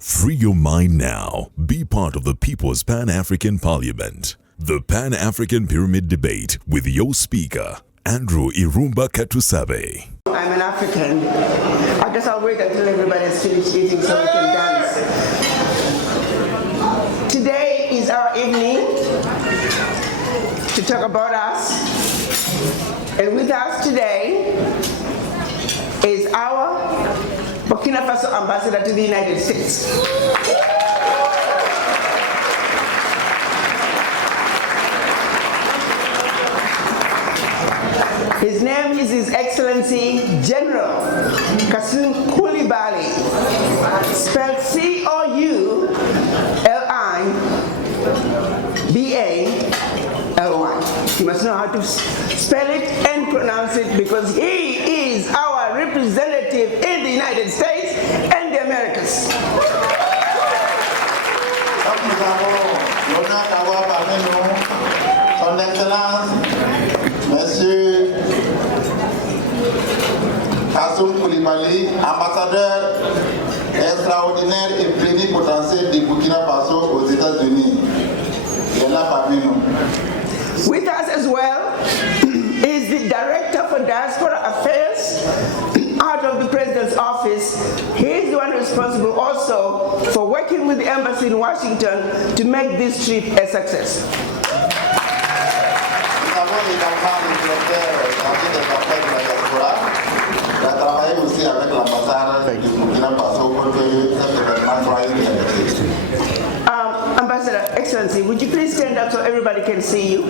Free your mind now. Be part of the People's Pan-African Parliament. The Pan-African Pyramid Debate with your speaker, Andrew Irumba Katusabe. I'm an African. I guess I'll wait until everybody has finished eating so we can dance. Today is our evening to talk about us. And with us today is our Burkina Faso ambassador to the United States. His name is His Excellency General Kassoum Coulibaly, spelled Coulibaly. You must know how to spell it and pronounce it because he is our representative in the United States and the Americas. Son Excellence, Monsieur Kassoum Coulibaly, ambassadeur extraordinaire et plénipotentiaire du Burkina Faso aux États-Unis. Il est là parmi nous. With us as well is the Director for Diaspora Affairs out of the President's office. He's the one responsible also for working with the embassy in Washington to make this trip a success. Nous avons également le directeur chargé des affaires de la diaspora qui a travaillé aussi avec l'ambassade du Burkina Faso pour que cet événement soit une réalité. Ambassador, Excellency, would you please stand up so everybody can see you?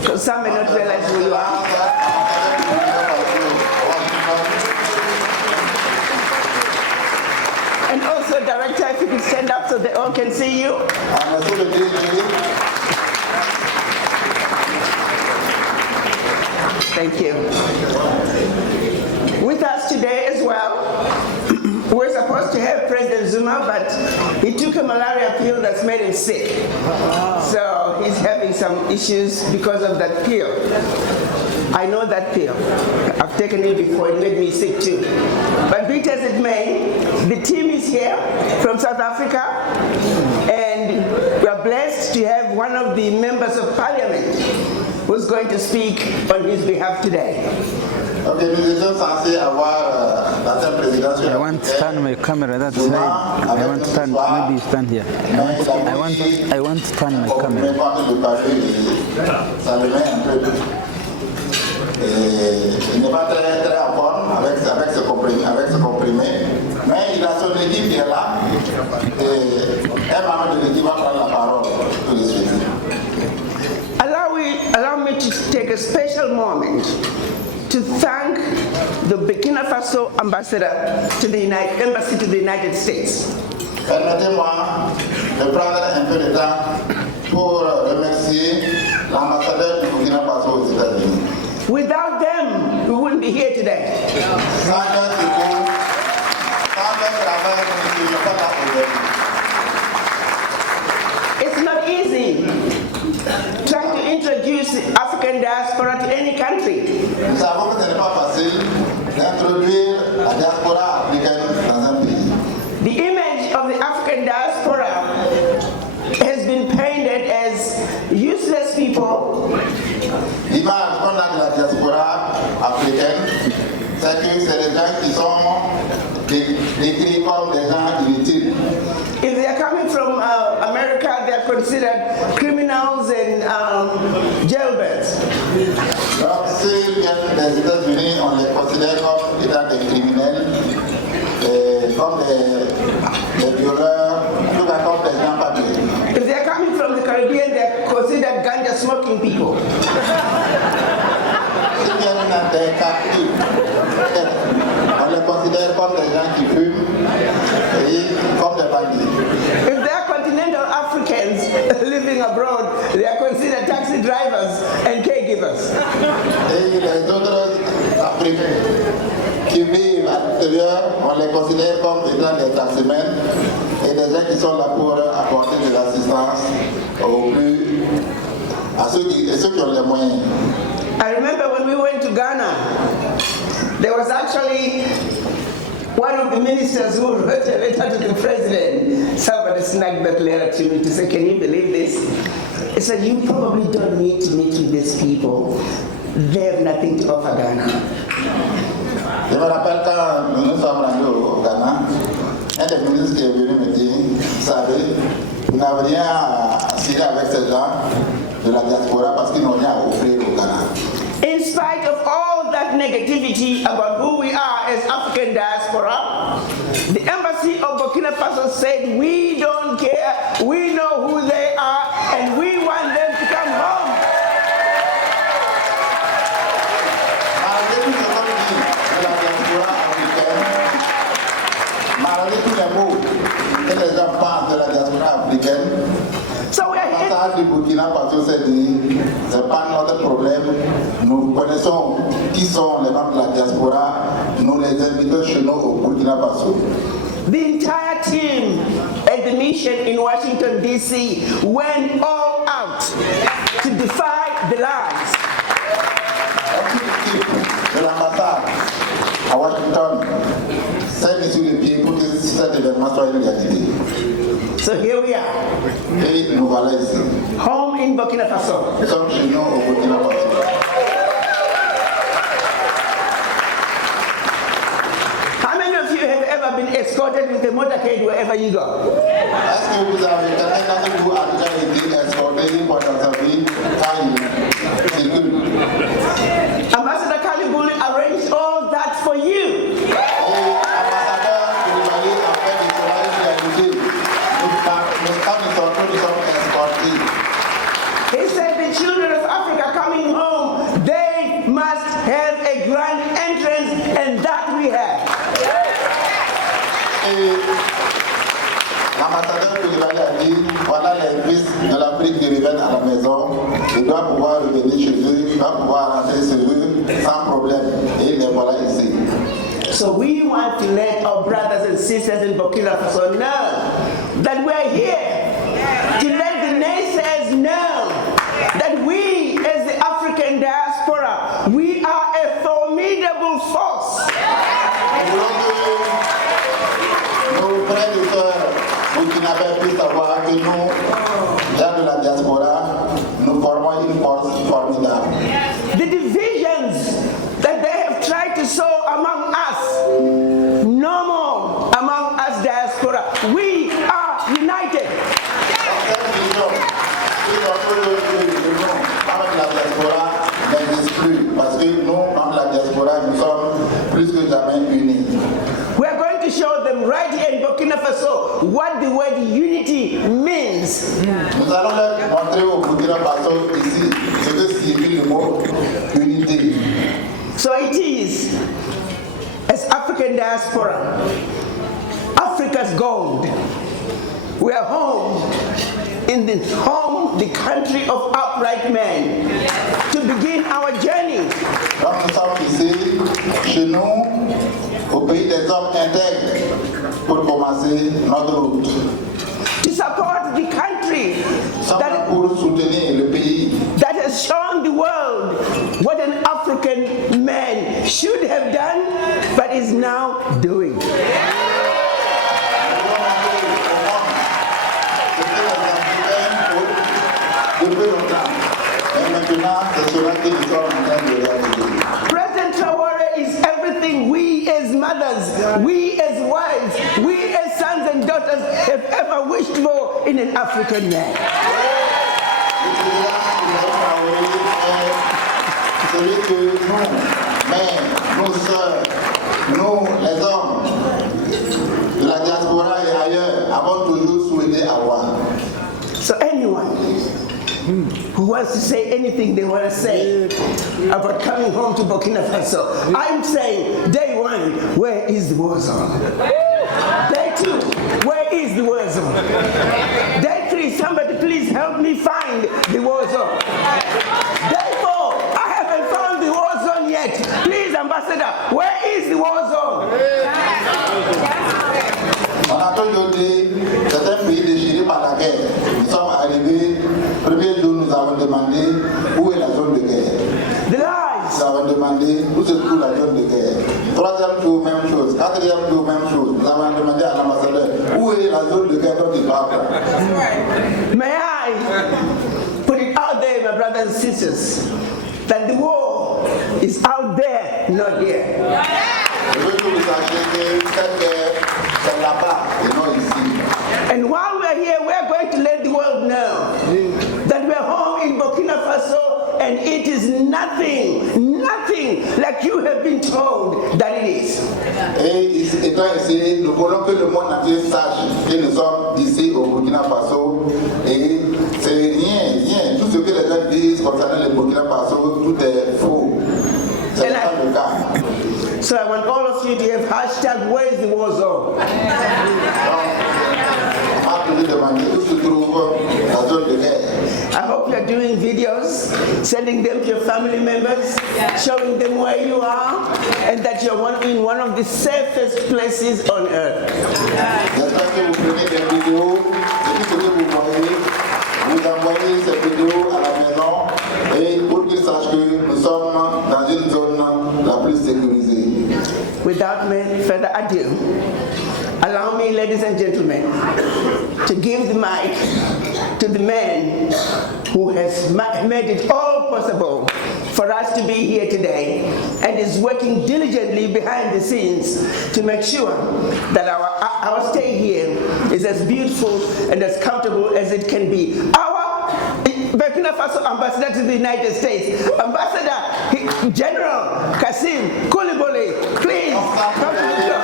Because some may not realize who you are. And also, Director, if you could stand up so they all can see you. Thank you. With us today as well, we're supposed to have President Zuma, but he took a malaria pill that's made him sick. So he's having some issues because of that pill. I know that pill. I've taken it before, it made me sick too. But be it as it may, the team is here from South Africa, and we are blessed to have one of the members of parliament who's going to speak on his behalf today. Okay, nous étions censés avoir la scène présidentielle. I want to turn my camera that side. I want to turn, maybe stand here. I want to turn my camera. Ça le met un peu. Il n'est pas très en forme avec ce comprimé, mais il a son équipe qui est là et un membre de l'équipe va prendre la parole tout de suite. Allow me to take a special moment to thank the Burkina Faso ambassador to the embassy to the United States. Permettez-moi de prendre un peu de temps pour remercier l'ambassadeur du Burkina Faso aux États-Unis. Without them, we wouldn't be here today. It's not easy trying to introduce the African diaspora to any country. Nous savons que ce n'est pas facile d'introduire la diaspora africaine dans un pays. The image of the African diaspora has been painted as useless people. L'image qu'on a de la diaspora africaine, c'est que c'est des gens qui sont décrits comme des gens inutiles. If they are coming from America, they are considered criminals and jailbirds. Donc, s'ils viennent des États-Unis, on les considère comme étant des criminels, comme des violeurs, tout comme des gens pas bien. If they are coming from the Caribbean, they are considered ganja smoking people. S'ils viennent des captifs, on les considère comme des gens qui fument et comme des bandits. If they are continental Africans living abroad, they are considered taxi drivers and caregivers. Et les autres Africains qui vivent à l'extérieur, on les considère comme étant des taximens et des gens qui sont là pour apporter de l'assistance à ceux qui ont les moyens. I remember when we went to Ghana, there was actually one of the ministers who wrote a letter to the president snagged that letter to me to say, can you believe this? He said, you probably don't need to meet with these people. They have nothing to offer Ghana. Je me rappelle quand nous sommes rendus au Ghana, un des ministres qui est venu me dire, vous savez, vous n'avez rien à signer avec ces gens de la diaspora parce qu'ils n'ont rien à offrir au Ghana. In spite of all that negativity about who we are as African diaspora, the embassy of Burkina Faso said, we don't care, we know who they are, and we want them to come home. Malgré tous les mots que les gens pensent de la diaspora africaine, So we are here. l'ambassade du Burkina Faso s'est dit, ce n'est pas notre problème, nous connaissons qui sont les membres de la diaspora, nous les invitons chez nous au Burkina Faso. The entire team at the mission in Washington, D.C. went all out to defy the lies. De l'ambassade à Washington s'est mis sur les pieds pour que cet événement soit une réalité. So here we are, Et nous voilà ici. home in Burkina Faso. Nous sommes chez nous au Burkina Faso. How many of you have ever been escorted with a motorcade wherever you go? Est-ce que vous avez quelqu'un d'entre vous a déjà été escorté pendant sa vie quand il circule? Ambassador Kalibuli arranged all that for you. He said the children of Africa coming home, they must have a grand entrance, and that we have. L'ambassadeur Koulibaly a dit, voilà les fils de l'Afrique qui reviennent à la maison, ils doivent pouvoir revenir chez eux, ils doivent pouvoir rentrer chez eux sans problème. Et les voilà ici. So we want to let our brothers and sisters in Burkina Faso know that we're here to let the naysayers know that we as the African diaspora, we are a formidable force. Nos frères et sœurs burkinabés puissent savoir que nous, gens de la diaspora, nous formons une force formidable. The divisions that they have tried to sow among us, no more among us diaspora. We are united. Parce que nous, dans la diaspora, nous sommes plus que jamais unis. We are going to show them right here in Burkina Faso what the word unity means. Nous allons leur montrer au Burkina Faso ici ce que signifie le mot unité. So it is, as African diaspora, Africa's gold. We are home in the country of upright men, to begin our journey. Donc nous sommes ici, chez nous, au pays des hommes intègres, pour commencer notre route. To support the country that, Pour soutenir le pays that has shown the world what an African man should have done, but is now doing. President Traore is everything we as mothers, we as wives, we as sons and daughters have ever wished for in an African man. Celui que nous, mères, nos sœurs, nous, les hommes de la diaspora et ailleurs, avons toujours souhaité avoir. So anyone who wants to say anything they want to say about coming home to Burkina Faso, I'm saying, day one, where is the war zone? Day two, where is the war zone? Day three, somebody please help me find the war zone. Day four, I haven't found the war zone yet. Please, Ambassador, where is the war zone? On a toujours dit, c'est un pays déchiré par la guerre. Nous sommes arrivés, premier jour, nous avons demandé où est la zone de guerre. The lies. Nous avons demandé où se trouve la zone de guerre. Troisième jour, même chose. Quatrième jour, même chose. Nous avons demandé à l'ambassadeur où est la zone de guerre dont il parle. May I put it out there, my brothers and sisters, that the war is out there, not here. And while we're here, we're going to let the world know that we're home in Burkina Faso, and it is nothing like you have been told that it is. Et étant ici, nous voulons que le monde entier sache que nous sommes ici au Burkina Faso. Et c'est rien. Tout ce que les gens disent concernant le Burkina Faso, tout est faux. C'est pas le cas. So I want all of you to have hashtag where is the war zone. I hope you're doing videos, sending them to your family members, showing them where you are, and that you're in one of the safest places on earth. Vous envoyez ces vidéos à la maison et pour qu'ils sachent que nous sommes dans une zone la plus sécurisée. Without further ado, allow me, ladies and gentlemen, to give the mic to the man who has made it all possible for us to be here today and is working diligently behind the scenes to make sure that our stay here is as beautiful and as comfortable as it can be. Our Burkina Faso ambassador to the United States, Ambassador General Kassim Koulibaly, please come to the show.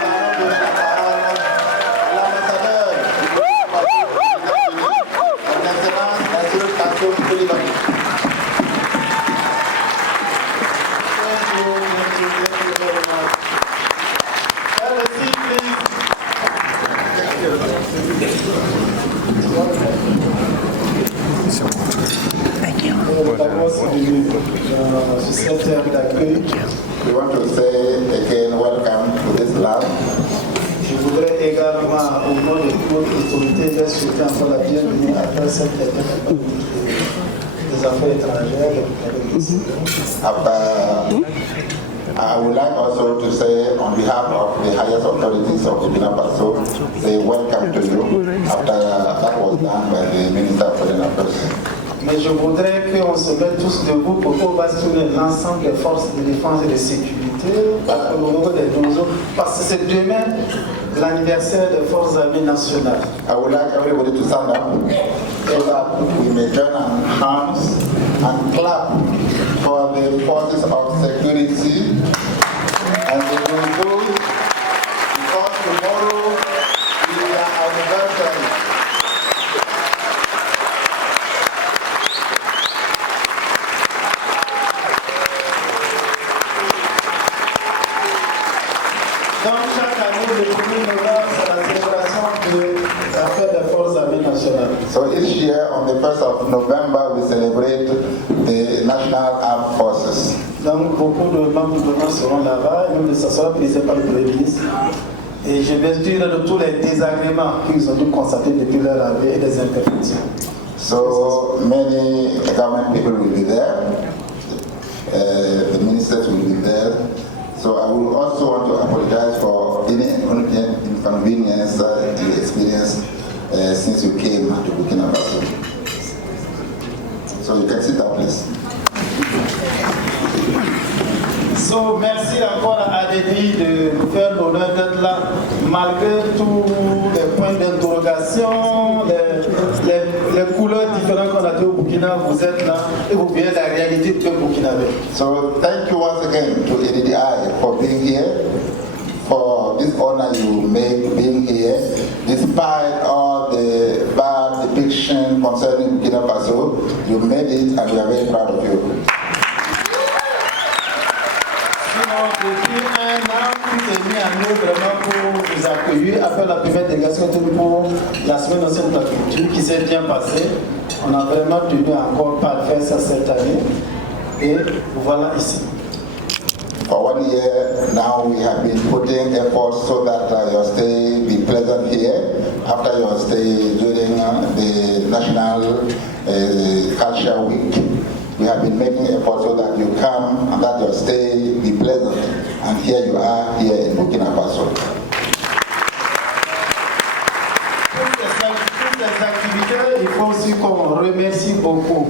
We want to say again welcome to this land. Je voudrais également, au nom de toute l'autorité, leur souhaiter encore la bienvenue à cette des affaires étrangères. I would like also to say on behalf of the highest authorities of Burkina Faso, say welcome to you after that was done by the Minister of Foreign Affairs. Mais je voudrais qu'on se mette tous debout pour qu'on bascule l'ensemble des forces de défense et de sécurité au niveau des donzons, parce que c'est demain l'anniversaire des forces armées nationales. I would like everybody to stand up so that we may join hands and clap for the forces of security and the donzons, because tomorrow is our anniversary. Donc chaque année, le 1er novembre, c'est la célébration de la fête des forces armées nationales. So each year on the 1st of November we celebrate the National Armed Forces. Donc beaucoup de membres du gouvernement seront là-bas, et même ça sera présidé par le Premier ministre. Et je m'excuse de tous les désagréments qu'ils ont dû constater depuis leur arrivée et des imperfections. So many government people will be there, the ministers will be there. So I will also want to apologize for any inconvenience that you experienced since you came to Burkina Faso. So you can sit down, please. So, merci encore à Adélie de nous faire l'honneur d'être là, malgré tous les points d'interrogation, les couleurs différentes qu'on a dit au Burkina, vous êtes là et vous voyez la réalité du Burkinabé. So thank you once again to ADDI for being here, for this honor you made being here, despite all the bad depiction concerning Burkina Faso. You made it and we are very proud of you. Depuis un an, tout est mis en œuvre vraiment pour vous accueillir. Après la première délégation pour la semaine ancienne de la culture qui s'est bien passée, on a vraiment tenu encore pas le faire ça cette année. Et voilà ici. For 1 year now we have been putting efforts so that your stay be pleasant here. After your stay during the National Culture Week, we have been making efforts so that you come and that your stay be pleasant. And here you are, here in Burkina Faso. Toutes remercie beaucoup.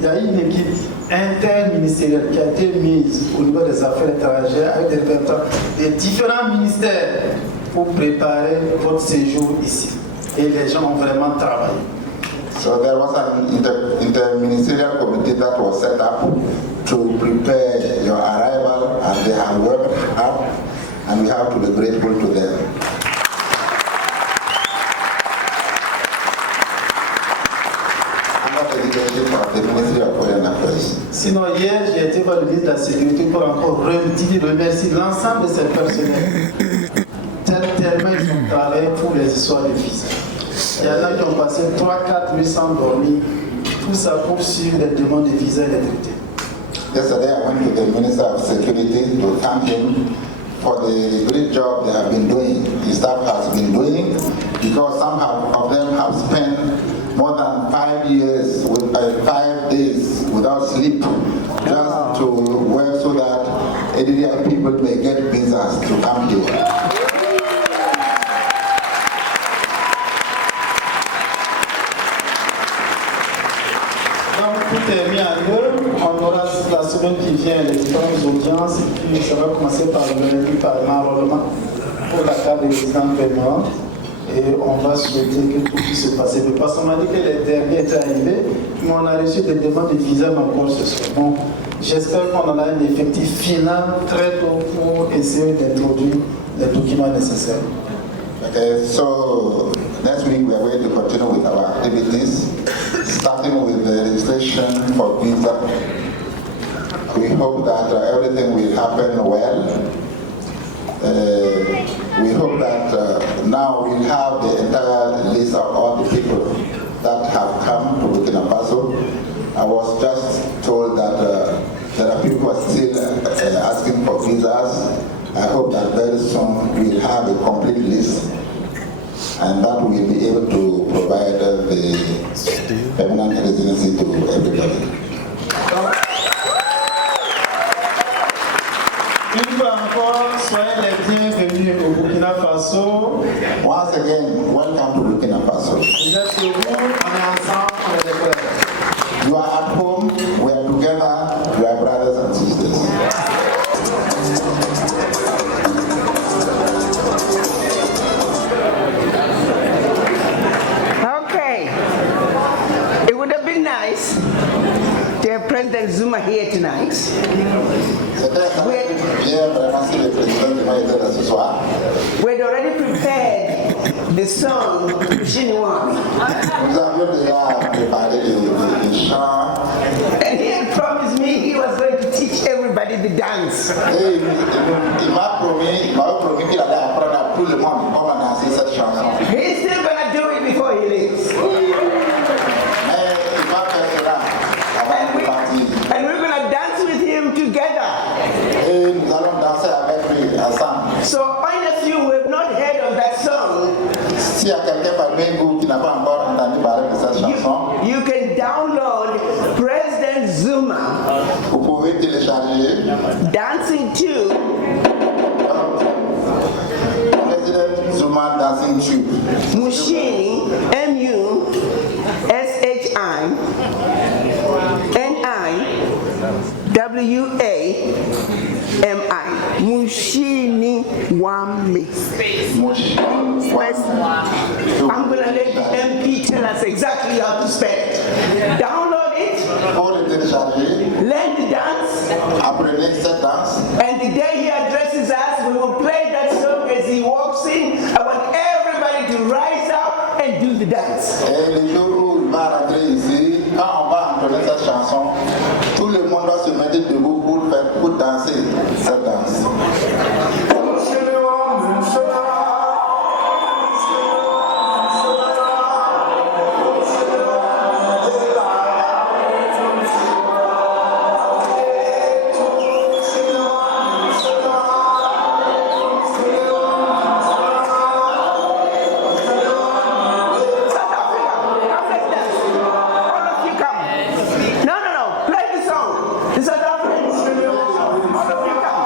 Il y a une équipe interministérielle qui a été mise au niveau des affaires étrangères avec des représentants des différents ministères pour préparer votre séjour ici. Et les gens ont vraiment travaillé. So there was an interministerial committee that was set up to prepare your arrival, and they have worked hard, and we have to be grateful to them. Sinon, hier, j'ai été voir le ministre de la Sécurité pour encore remercier l'ensemble de ces personnels. Tellement ils ont travaillé pour les histoires de visa. Il y en a qui ont passé 3-4 nuits sans dormir. Tout ça pour suivre les demandes de visa et les traités. Yesterday, I went to the Minister of Security to thank him for the great job they have been doing, his staff has been doing, because some of them have spent more than 5 years, 5 days without sleep, just to work so that ADDI people may get visas to come here. Tout est mis en œuvre. On aura la semaine qui vient les différentes audiences et puis ça va commencer par l'enrôlement pour la carte de résident permanente et on va souhaiter que tout puisse se passer. Parce qu'on m'a dit que les derniers étaient arrivés, mais on a reçu des demandes de visa encore ce soir. Bon, j'espère qu'on en a un effectif final très tôt pour essayer d'introduire les documents nécessaires. Okay, so next week we are going to continue with our activities, starting with the registration for visa. We hope that everything will happen well. We hope that now we'll have the entire list of all the people that have come to Burkina Faso. I was just told that there are people who are still asking for visas. I hope that very soon we'll have a complete list and that we'll be able to provide the permanent residency to everybody. Une fois encore, soyez les bienvenus au Burkina Faso. Once again, welcome to Burkina Faso. Vous êtes chez vous, on est ensemble, on est des frères. You are at home, we are together, we are brothers and sisters. Okay. It would have been nice to have President Zuma here tonight. We'd already prepared the song Chinois. And he had promised me he was going to teach everybody the dance. He's still going to do it before he leaves. And we're going to dance with him together. So honestly, you have not heard of that song. You can download President Zuma dancing to President Zuma dancing to Mushini, M-U-S-H-I-N-I-W-A-M-I. Mushini Wami. I'm going to let the MP tell us exactly how to spell it. Download it, learn the dance, and the day he addresses us, we will play that song as he walks in. I want everybody to rise up and do the dance. Et le jour où il va rentrer ici, quand on va entonner cette chanson, tout le monde doit se mettre debout pour danser cette danse. No, play the song. The South Africans. All of you come.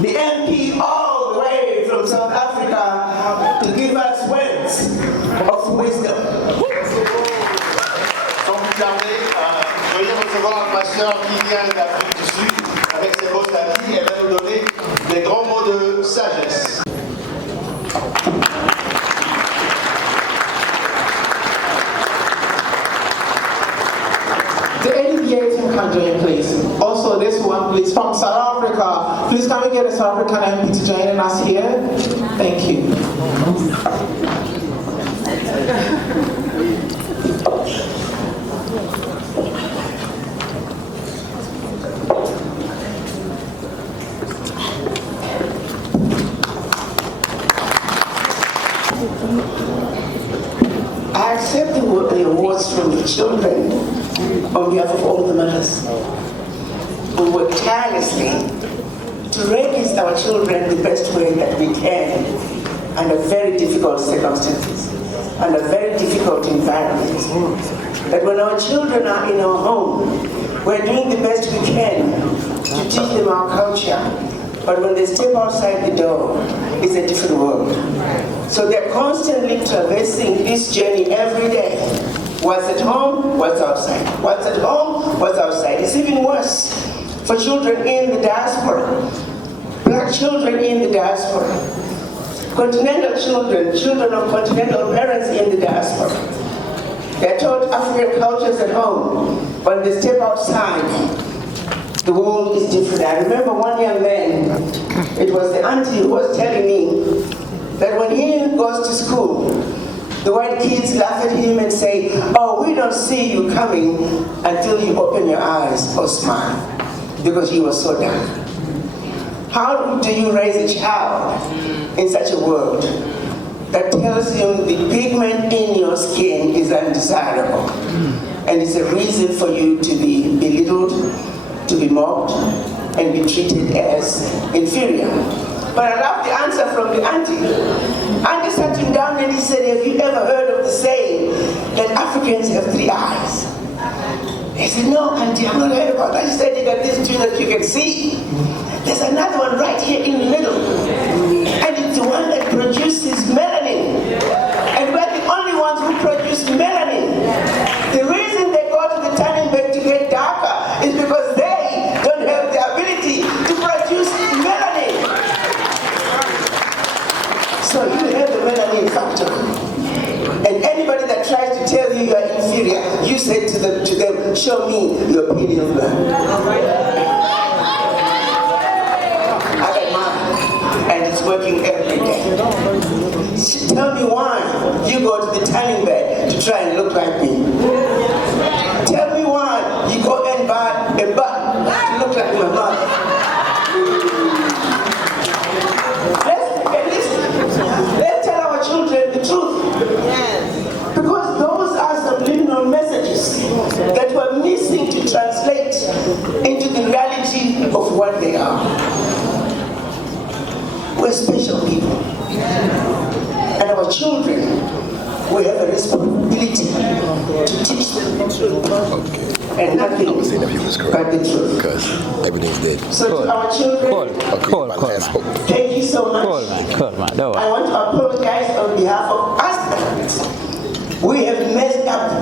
the MP all the way from South Africa to give us words of wisdom. Sans plus tarder, veuillez recevoir ma sœur qui vient d'Afrique du Sud avec ses beaux habits. Elle va nous donner des grands mots de sagesse. The ADBA team can join, please. Also, this one, please, from South Africa. Please, can we get a South African MP to join us here? Thank you. I accept the awards from the children on behalf of all the mothers who work tirelessly to raise our children the best way that we can under very difficult circumstances, under very difficult environments. That when our children are in our home, we're doing the best we can to teach them our culture. But when they step outside the door, it's a different world. So they're constantly traversing this journey every day. What's at home, what's outside. What's at home, what's outside. It's even worse for children in the diaspora. Black children in the diaspora. Continental children, children of continental parents in the diaspora. They're taught African cultures at home. When they step outside, the world is different. I remember one young man, it was the auntie who was telling me that when he goes to school, the white kids laugh at him and say, oh, we don't see you coming until you open your eyes or smile, because you were so dark. How do you raise a child in such a world that tells him the pigment in your skin is undesirable and it's a reason for you to be belittled, to be mocked, and be treated as inferior? But I love the answer from the auntie. Auntie sat him down and he said, have you ever heard of the saying that Africans have 3 eyes? He said, no, auntie, I've not heard about that. She said, you got these 2 that you can see. There's another one right here in the middle. And it's the one that produces melanin. And we're the only ones who produce melanin. The reason they go to the tanning bed to get darker is because they don't have the ability to produce melanin. So you have the melanin factor. And anybody that tries to tell you you are inferior, you say to them, show me your pineal gland. I got mine, and it's working every day. Tell me why you go to the tanning bed to try and look like me. Tell me why you go and buy a butt to look like my mother. Let's tell our children the truth. Because those are subliminal messages that we're missing to translate into the reality of what they are. We're special people. And our children, we have a responsibility to teach them the truth. And nothing but the truth. Because everything's good. So to our children, thank you so much. I want to apologize on behalf of us. We have messed up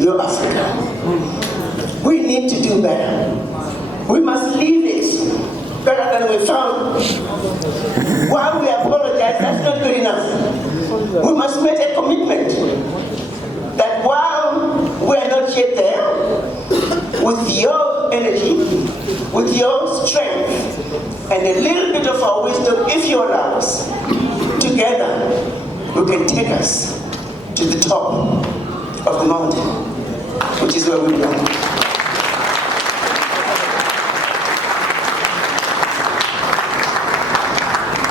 your Africa. We need to do better. We must leave it better than we found. While we apologize, that's not good enough. We must make a commitment that while we are not yet there, with your energy, with your strength, and a little bit of our wisdom, if you allow us, together we can take us to the top of the mountain, which is where we belong.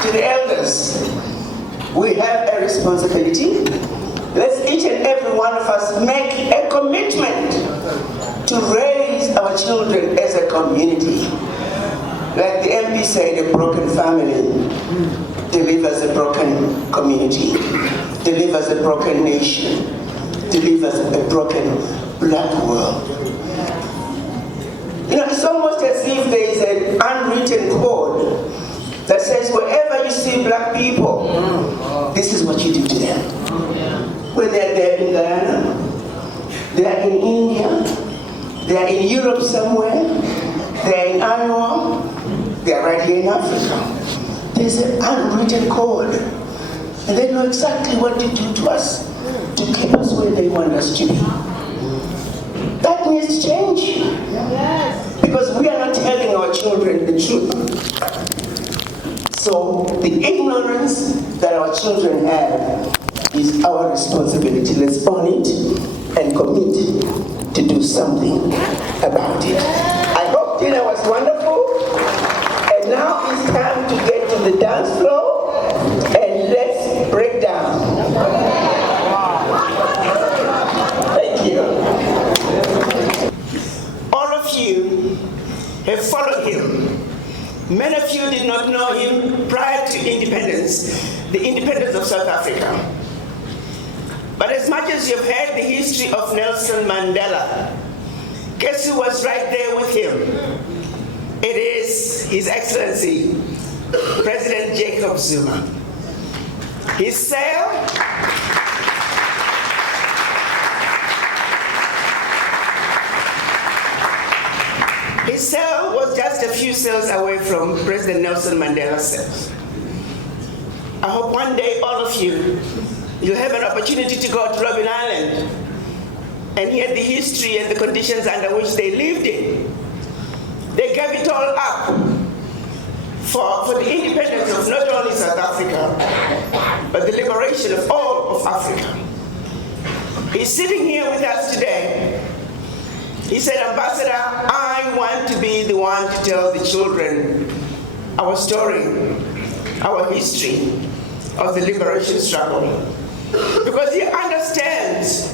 To the elders, we have a responsibility. Let's each and every one of us make a commitment to raise our children as a community. Like the MP said, a broken family delivers a broken community, delivers a broken nation, delivers a broken black world. It's almost as if there is an unwritten code that says wherever you see black people, this is what you do to them. Whether they're in Guyana, they're in India, they're in Europe somewhere, they're in Iowa, they're right here in Africa. There's an unwritten code. And they know exactly what to do to us to keep us where they want us to be. That needs to change. Yes. Because we are not telling our children the truth. So the ignorance that our children have is our responsibility. Let's own it and commit to do something about it. I hope dinner was wonderful. And now it's time to get to the dance floor and let's break down. Thank you. All of you have followed him. Many of you did not know him prior to independence, the independence of South Africa. But as much as you've heard the history of Nelson Mandela, guess who was right there with him? It is His Excellency, President Jacob Zuma. His sail was just a few sails away from President Nelson Mandela's sails. I hope one day all of you, you'll have an opportunity to go to Robben Island and hear the history and the conditions under which they lived in. They gave it all up for the independence of not only South Africa, but the liberation of all of Africa. He's sitting here with us today. He said, Ambassador, I want to be the one to tell the children our story, our history of the liberation struggle. Because he understands,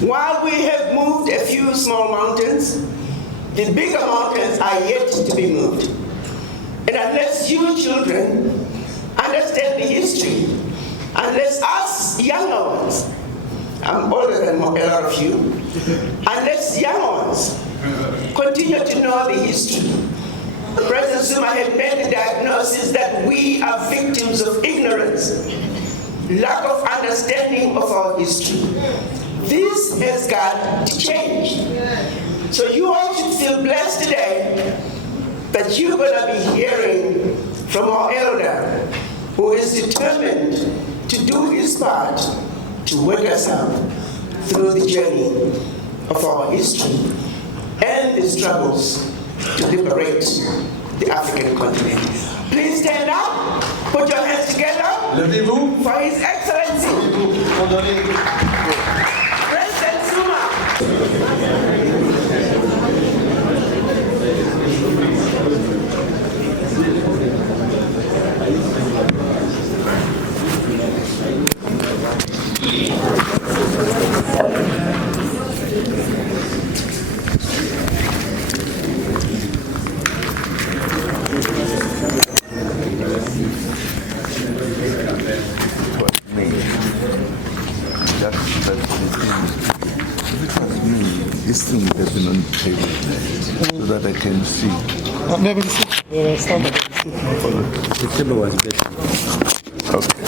while we have moved a few small mountains, the bigger mountains are yet to be moved. And unless you children understand the history, unless us younger ones, I'm older than a lot of you, unless young ones continue to know the history. President Zuma had made the diagnosis that we are victims of ignorance, lack of understanding of our history. This has got to change. So you all should feel blessed today that you're going to be hearing from our elder who is determined to do his part to wake us up through the journey of our history and the struggles to liberate the African continent. Please stand up, put your hands together for His Excellency, President Zuma. This thing has been on the table so that I can see. The table was better. Okay.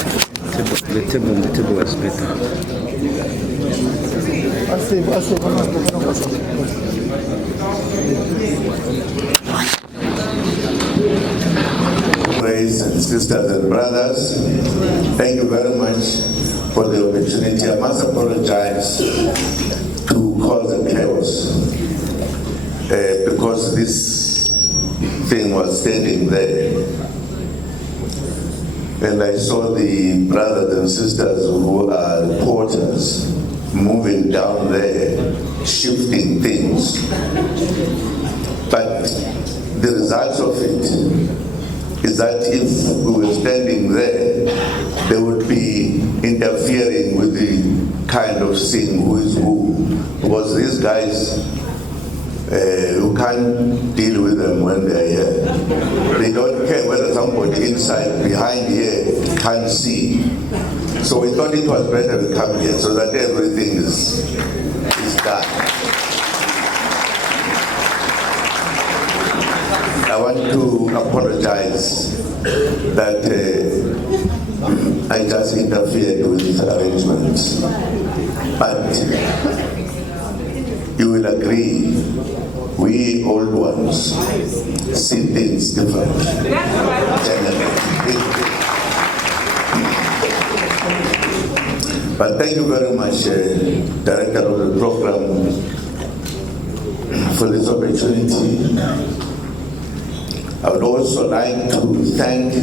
The table was better. Brothers and sisters and brothers, thank you very much for the opportunity. I must apologize to cause the chaos because this thing was standing there and I saw the brothers and sisters who are reporters moving down there, shifting things. But the results of it is that if we were standing there, they would be interfering with the kind of seeing who is who. Because these guys, you can't deal with them when they're here. They don't care whether somebody inside, behind here, can't see. So we thought it was better to come here so that everything is done. I want to apologize that I just interfered with these arrangements. But you will agree, we old ones see things differently. But thank you very much, Director of the program, for this opportunity. I would also like to thank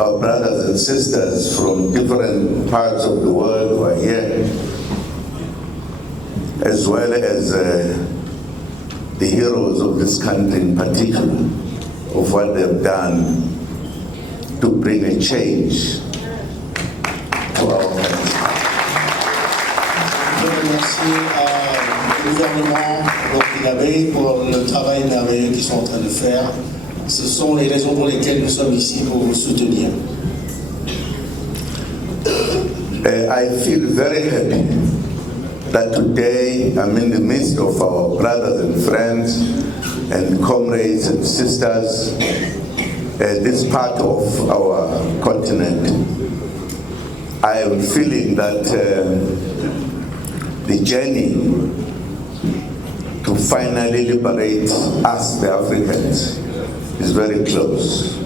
our brothers and sisters from different parts of the world who are here, as well as the heroes of this country in particular, of what they've done to bring a change to our country. Je remercie le gouvernement burkinabé pour le travail merveilleux qu'ils sont en train de faire. Ce sont les raisons pour lesquelles nous sommes ici pour vous soutenir. I feel very happy that today I'm in the midst of our brothers and friends and comrades and sisters, this part of our continent. I am feeling that the journey to finally liberate us, the Africans, is very close.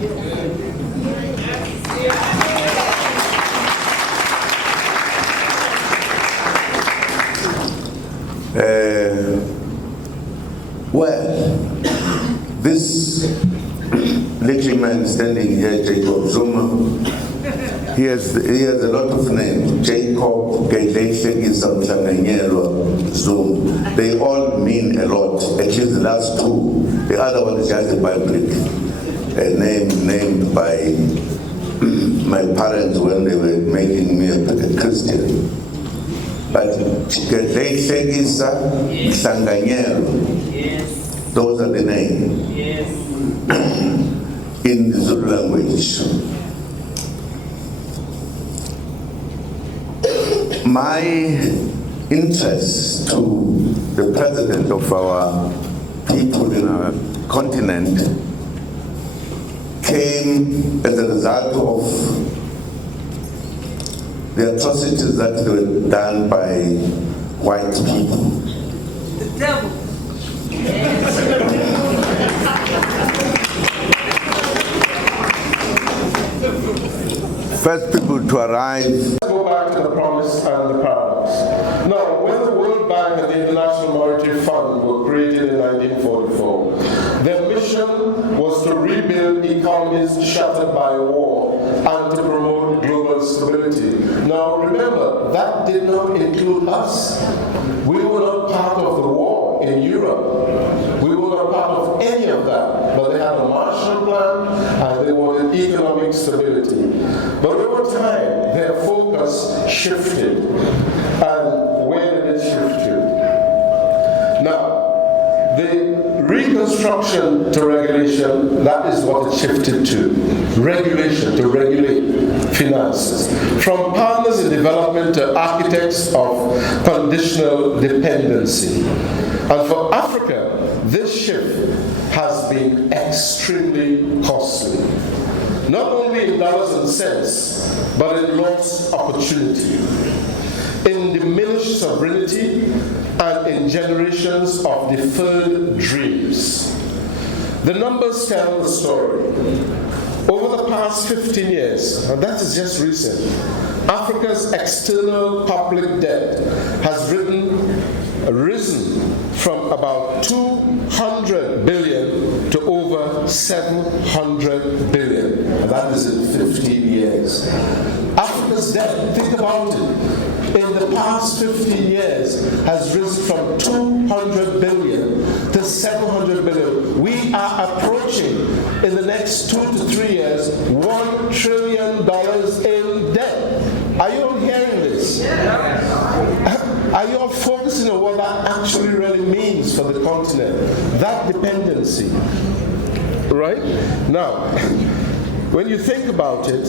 Well, this little man standing here, Jacob Zuma, he has a lot of names. Jacob, Zuma. They all mean a lot. At least the last two. The other one is just a Biblic name named by my parents when they were making me a Christian. But those are the names in the Zulu language. My interest to the president of our people in our continent came as a result of the atrocities that were done by white people. The devil. First people to arrive. Let's go back to the promise and the paradox. Now, when the World Bank and the International Monetary Fund were created in 1944, their mission was to rebuild economies shattered by war and to promote global stability. Now, remember, that did not include us. We were not part of the war in Europe. We were not part of any of that. But they had a Marshall Plan and they wanted economic stability. But over time, their focus shifted. And where did it shift to? Now, the reconstruction to regulation, that is what it shifted to. Regulation, to regulate finances. From partners in development to architects of conditional dependency. And for Africa, this shift has been extremely costly. Not only in dollars and cents, but in lost opportunity, in diminished sovereignty, and in generations of deferred dreams. The numbers tell the story. Over the past 15 years, and that is just recent, Africa's external public debt has risen from about 200 billion to over 700 billion. And that is in 15 years. Africa's debt, think about it, in the past 15 years has risen from 200 billion to 700 billion. We are approaching, in the next 2 to 3 years, $1 trillion in debt. Are you all hearing this? Are you all focusing on what that actually really means for the continent? That dependency. Right? Now, when you think about it,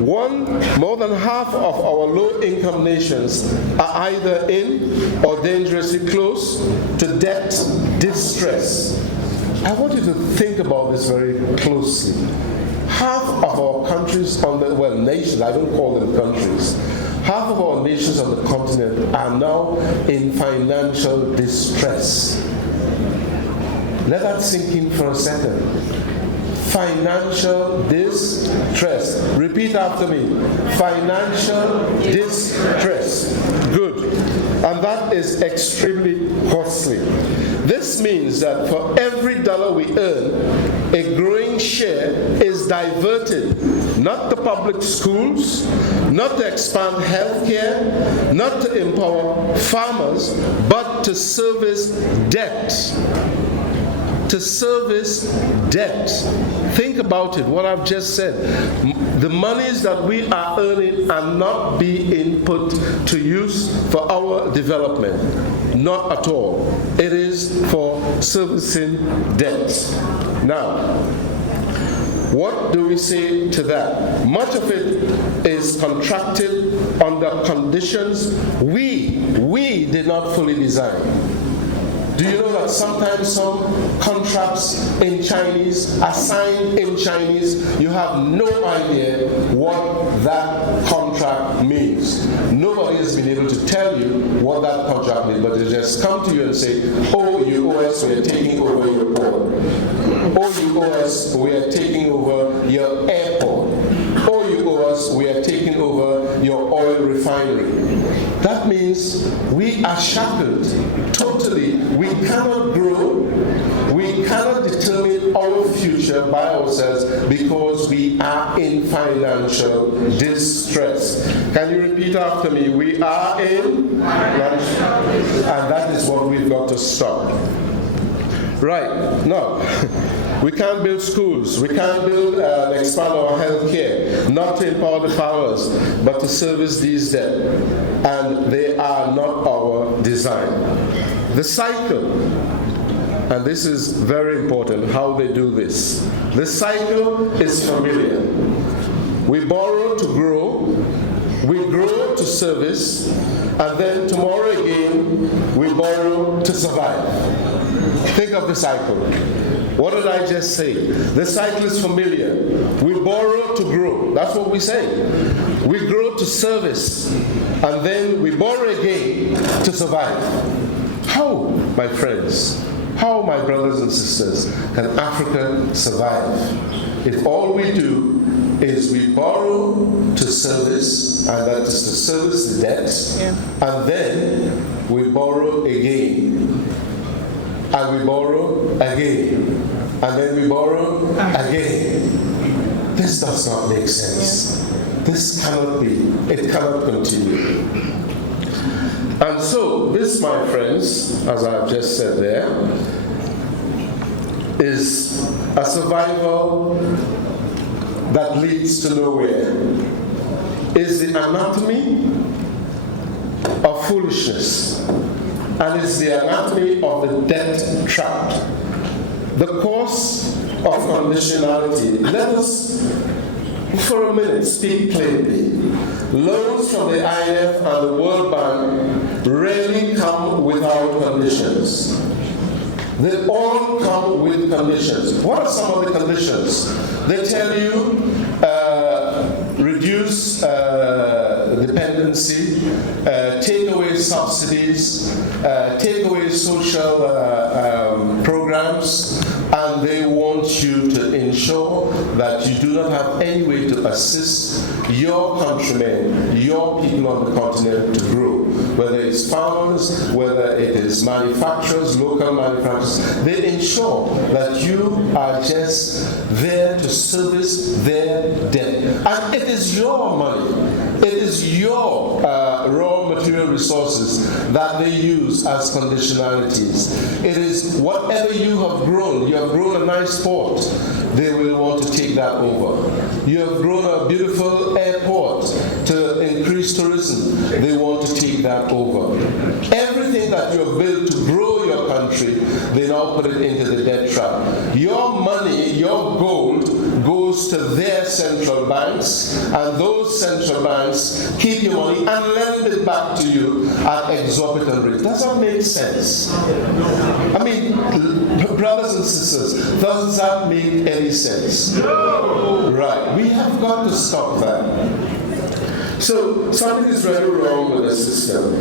more than half of our low-income nations are either in or dangerously close to debt distress. I want you to think about this very closely. Half of our countries nations, I don't call them countries, half of our nations on the continent are now in financial distress. Let that sink in for a second. Financial distress. Repeat after me. Financial distress. Good. And that is extremely costly. This means that for every dollar we earn, a growing share is diverted, not to public schools, not to expand healthcare, not to empower farmers, but to service debt. To service debt. Think about it, what I've just said. The monies that we are earning are not being put to use for our development. Not at all. It is for servicing debt. Now, what do we say to that? Much of it is contracted under conditions we did not fully design. Do you know that sometimes some contracts in Chinese are signed in Chinese? You have no idea what that contract means. Nobody has been able to tell you what that contract means, but they just come to you and say, oh, you owe us, we are taking over your port. Oh, you owe us, we are taking over your airport. Oh, you owe us, we are taking over your oil refinery. That means we are shackled totally. We cannot grow. We cannot determine our future by ourselves because we are in financial distress. Can you repeat after me? We are in financial, and that is what we've got to stop. Right, now, we can't build schools, we can't build and expand our health care, not to empower the farmers, but to service these debt. And they are not our design. The cycle, and this is very important, how they do this. The cycle is familiar. We borrow to grow, we grow to service, and then tomorrow again, we borrow to survive. Think of the cycle. What did I just say? The cycle is familiar. We borrow to grow. That's what we say. We grow to service, and then we borrow again to survive. How, my friends, how, my brothers and sisters, can Africa survive if all we do is we borrow to service, and that is to service the debts, and then we borrow again, and we borrow again, and then we borrow again. This does not make sense. This cannot be. It cannot continue. And so, this, my friends, as I've just said there, is a survival that leads to nowhere. Is the anatomy of foolishness, and is the anatomy of the debt trap. The course of conditionality. Let us, for a minute, speak plainly. Loans from the IMF and the World Bank rarely come without conditions. They all come with conditions. What are some of the conditions? They tell you reduce dependency, take away subsidies, take away social programs, and they want you to ensure that you do not have any way to assist your countrymen, your people on the continent to grow. Whether it's farmers, whether it is manufacturers, local manufacturers, they ensure that you are just there to service their debt. And it is your money, it is your raw material resources that they use as conditionalities. It is whatever you have grown a nice port, they will want to take that over. You have grown a beautiful airport to increase tourism, they want to take that over. Everything that you have built to grow your country, they now put it into the debt trap. Your money, your gold, goes goes to their central banks, and those central banks keep your money and lend it back to you at exorbitant rates. Does that make sense? I mean, brothers and sisters, does that make any sense? No. Right. We have got to stop that. So something is very wrong with the system.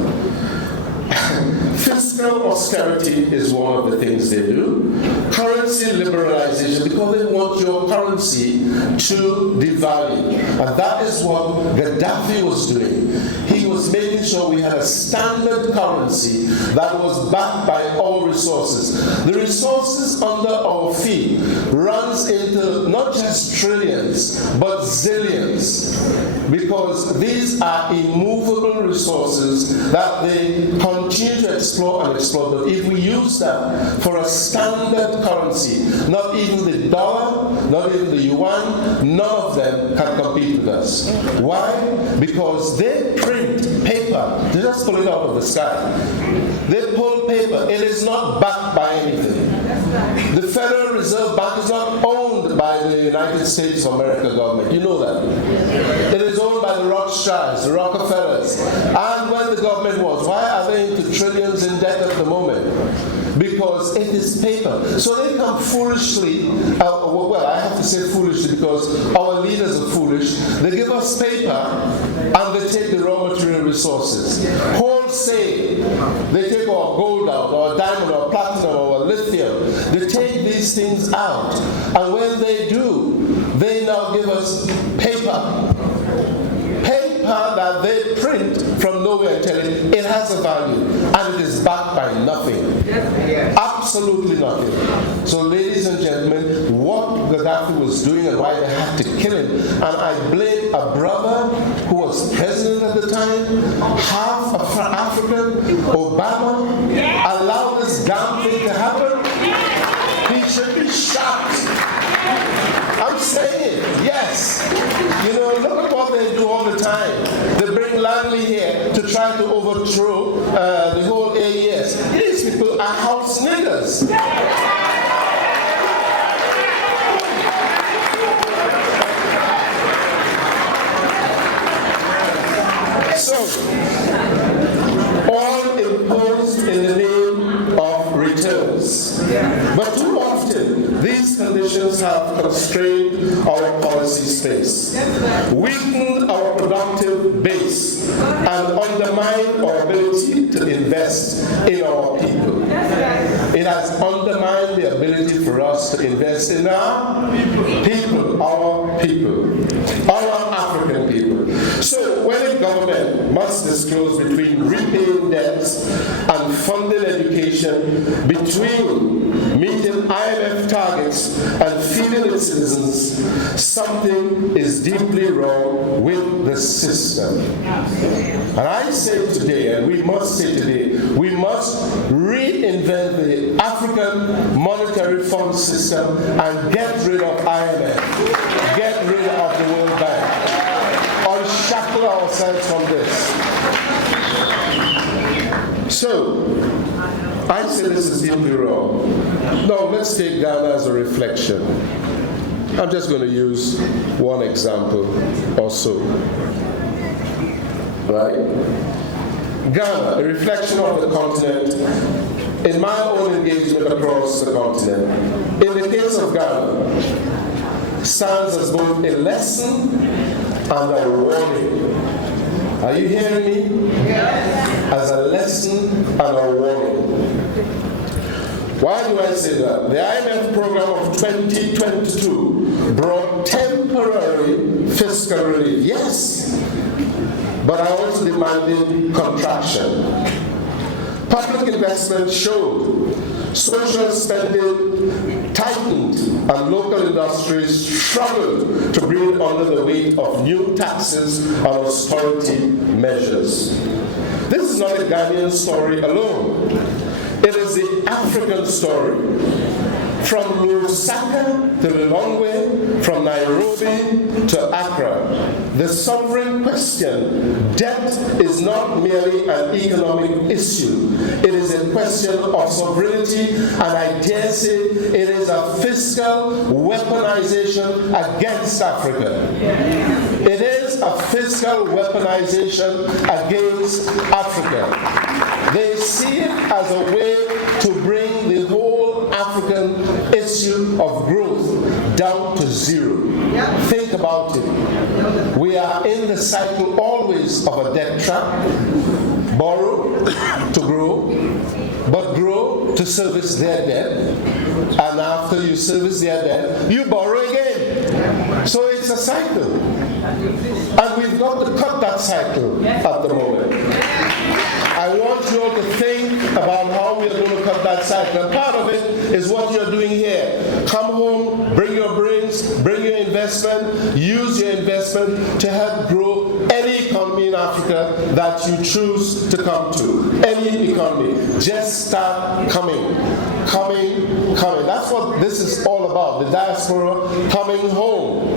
Fiscal austerity is one of the things they do. Currency liberalization, because they want your currency to devalue. And that is what Gaddafi was doing. He was making sure we had a standard currency that was backed by all resources. The resources under our feet runs into not just trillions, but zillions. Because these are immovable resources that they continue to explore and explore. But if we use that for a standard currency, not even the dollar, not even the yuan, none of them can compete with us. Why? Because they print paper. They just pull it out of the sky. They pull paper. It is not backed by anything. The Federal Reserve Bank is not owned by the United States of America government. You know that. It is owned by the Rothschilds, the Rockefellers. And when the government was, why are they into trillions in debt at the moment? Because it is paper. So they come foolishly, well, I have to say foolishly because our leaders are foolish. They give us paper and they take the raw material resources. Wholesale. They take our gold out, our diamond, our platinum, our lithium. They take these things out. And when they do, they now give us paper. That they print from nowhere and telling it has a value and it is backed by nothing. Absolutely nothing. So ladies and gentlemen, what Gaddafi was doing and why they had to kill him, and I blame a brother who was president at the time, half African, Obama, allowed this damn thing to happen. He should be shot. I'm saying, yes. You know, look at what they do all the time. They bring Langley here to try to overthrow the whole AES. These people are house niggers. So, all imposed in the name of returns. But too often, these conditions have constrained our policy space, weakened our productive base, and undermined our ability to invest in our people. It has undermined the ability for us to invest in our people, our African people. So when a government must disclose between repaying debts and funding education, between meeting IMF targets and feeding its citizens, something is deeply wrong with the system. And I say today, and we must say today, we must reinvent the African monetary fund system and get rid of IMF, get rid of the World Bank, unshackle ourselves from this. So, I say this is deeply wrong. Now, let's take Ghana as a reflection. I'm just going to use one example or so. Right? Ghana, a reflection of the continent, in my own engagement across the continent. In the case of Ghana, stands as both a lesson and a warning. Are you hearing me? Yes. As a lesson and a warning. Why do I say that? The IMF program of 2022 brought temporary fiscal relief, yes, but I also demanded contraction. Public investment showed, social spending tightened, and local industries struggled to breathe under the weight of new taxes and austerity measures. This is not a Ghanaian story alone. It is the African story. From Lusaka to Lilongwe, from Nairobi to Accra, the sovereign question. Debt is not merely an economic issue. It is a question of sovereignty, and I dare say it is a fiscal weaponization against Africa. It is a fiscal weaponization against Africa. They see it as a way to bring the whole African issue of growth down to zero. Think about it. We are in the cycle always of a debt trap. Borrow to grow, but grow to service their debt. And after you service their debt, you borrow again. So it's a cycle. And we've got to cut that cycle at the moment. I want you all to think about how we are going to cut that cycle. And part of it is what you're doing here. Come home, bring your brains, bring your investment, use your investment to help grow any economy in Africa that you choose to come to. Any economy. Just start coming. Coming. That's what this is all about. The diaspora coming home.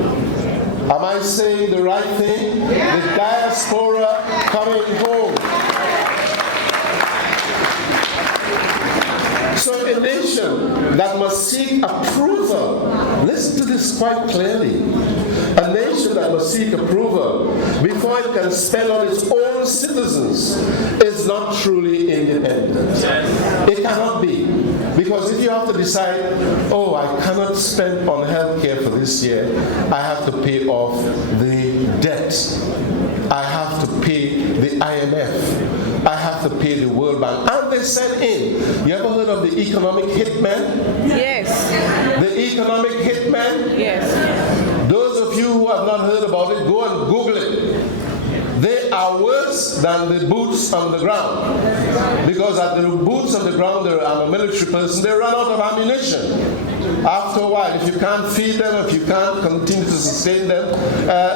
Am I saying the right thing? The diaspora coming home. So a nation that must seek approval, listen to this quite clearly, a nation that must seek approval before it can spend on its own citizens is not truly independent. It cannot be. Because if you have to decide, oh, I cannot spend on healthcare for this year, I have to pay off the debt. I have to pay the IMF. I have to pay the World Bank. And they send in. You ever heard of the economic hitman? Yes. The economic hitman? Yes. Those of you who have not heard about it, go and Google it. They are worse than the boots on the ground. Because at the boots on the ground, I'm a military person, they run out of ammunition. After a while, if you can't feed them, if you can't continue to sustain them,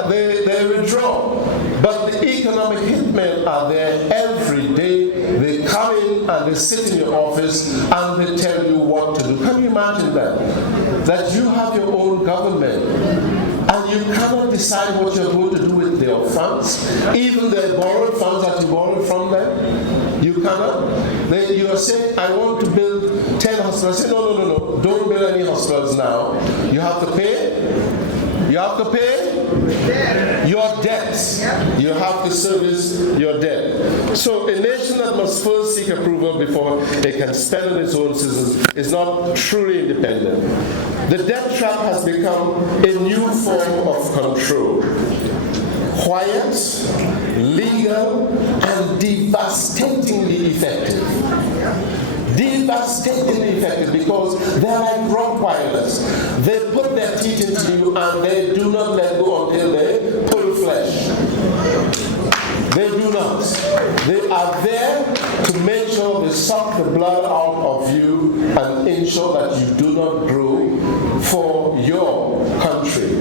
they withdraw. But the economic hitmen are there every day. They come in and they sit in your office and they tell you what to do. Can you imagine that? That you have your own government and you cannot decide what you're going to do with their funds, even their borrowed funds that you borrowed from them. You cannot. You are saying, I want to build 10 hospitals. Say, no. Don't build any hospitals now. You have to pay. You have to pay your debts. You have to service your debt. So a nation that must first seek approval before it can spend on its own citizens is not truly independent. The debt trap has become a new form of control. Quiet, legal, and devastatingly effective. Devastatingly effective because they're like Rottweilers. They put their teeth into you and they do not let go until they pull flesh. They do not. They are there to make sure they suck the blood out of you and ensure that you do not grow for your country.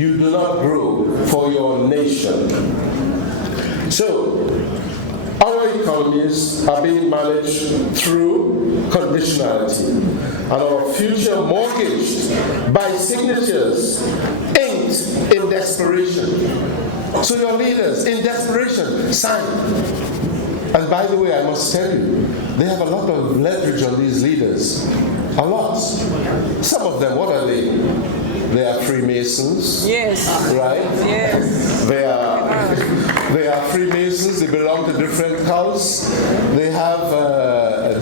You do not grow for your nation. So, our economies are being managed through conditionality, and our future mortgaged by signatures inked in desperation. So your leaders, in desperation, sign. And by the way, I must tell you, they have a lot of leverage on these leaders. A lot. Some of them, what are they? They are Freemasons. Yes. Right? Yes. They are Freemasons. They belong to different cults. They have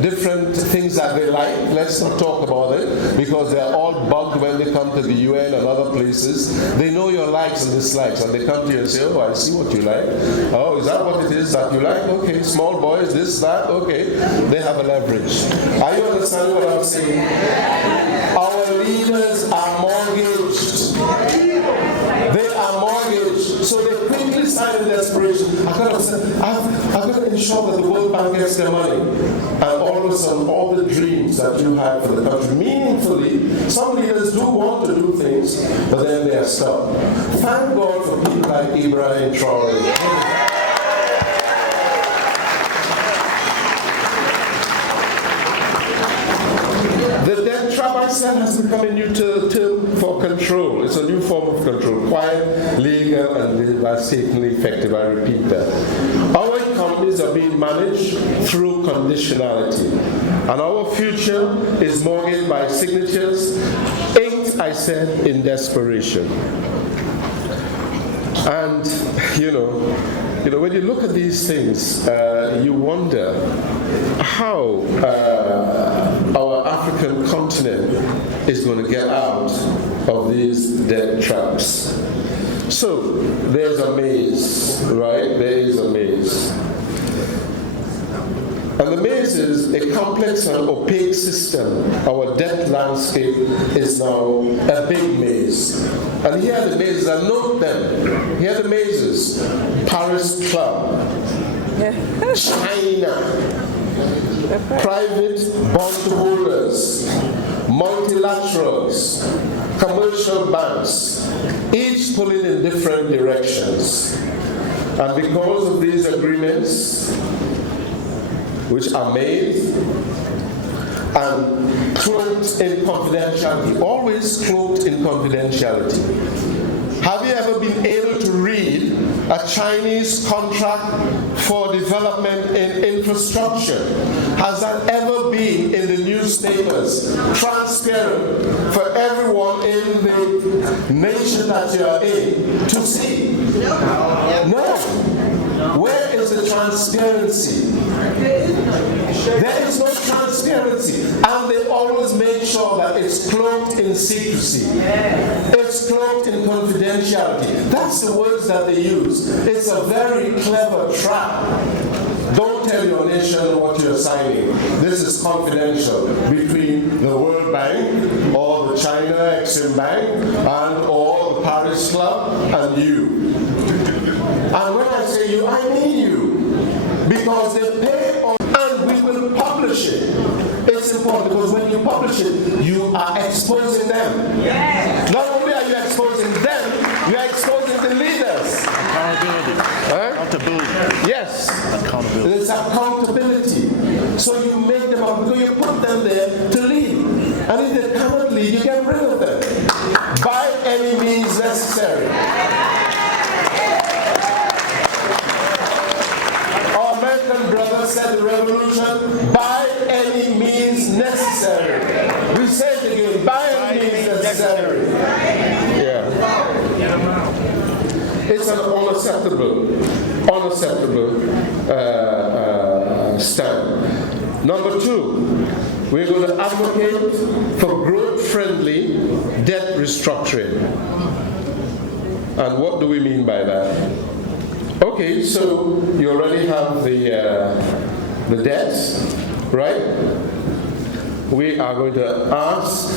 different things that they like. Let's not talk about it because they are all bugged when they come to the UN and other places. They know your likes and dislikes, and they come to you and say, "Oh, I see what you like. Oh, is that what it is that you like? Okay, small boys, this, that. Okay." They have a leverage. Are you understanding what I'm saying? Our leaders are mortgaged. They are mortgaged. So they quickly sign in desperation. I've got to ensure that the World Bank gets their money. And all of a sudden, all the dreams that you had for the country, meaningfully, some leaders do want to do things, but then they are stuck. Thank God for people like Ibrahim Traore. The debt trap lifestyle has become a new term for control. It's a new form of control. Quiet, legal, and devastatingly effective. I repeat that. Our economies are being managed through conditionality. And our future is mortgaged by signatures, inked, I said, in desperation. And, when you look at these things, you wonder how our African continent is going to get out of these debt traps. So, there's a maze, right? There is a maze. And the maze is a complex and opaque system. Our debt landscape is now a big maze. And here are the mazes, and note them. Here are the mazes. Paris Club, China, private bondholders, multilaterals, commercial banks, each pulling in different directions. And because of these agreements, which are made and cloaked in confidentiality, always cloaked in confidentiality. Have you ever been able to read a Chinese contract for development in infrastructure? Has that ever been in the newspapers, transparent for everyone in the nation that you are in to see? No. Where is the transparency? There is no transparency, and they always make sure that it's cloaked in secrecy. It's cloaked in confidentiality. That's the words that they use. It's a very clever trap. Don't tell your nation what you're signing. This is confidential between the World Bank or the China Exim Bank and or the Paris Club and you. And when I say you, I mean you. Because they pay on, and we will publish it. It's important because when you publish it, you are exposing them. Yes. Not only are you exposing them, you are exposing the leaders. Accountability. Accountability. Yes. Accountability. It's accountability. So you make them up, because you put them there to lead. And if they cannot lead, you get rid of them. By any means necessary. Our American brothers said the revolution, by any means necessary. We say it again, by any means necessary. Yeah. It's an unacceptable stand. Number two, we're going to advocate for growth-friendly debt restructuring. And what do we mean by that? Okay, so you already have the debts, right? We are going to ask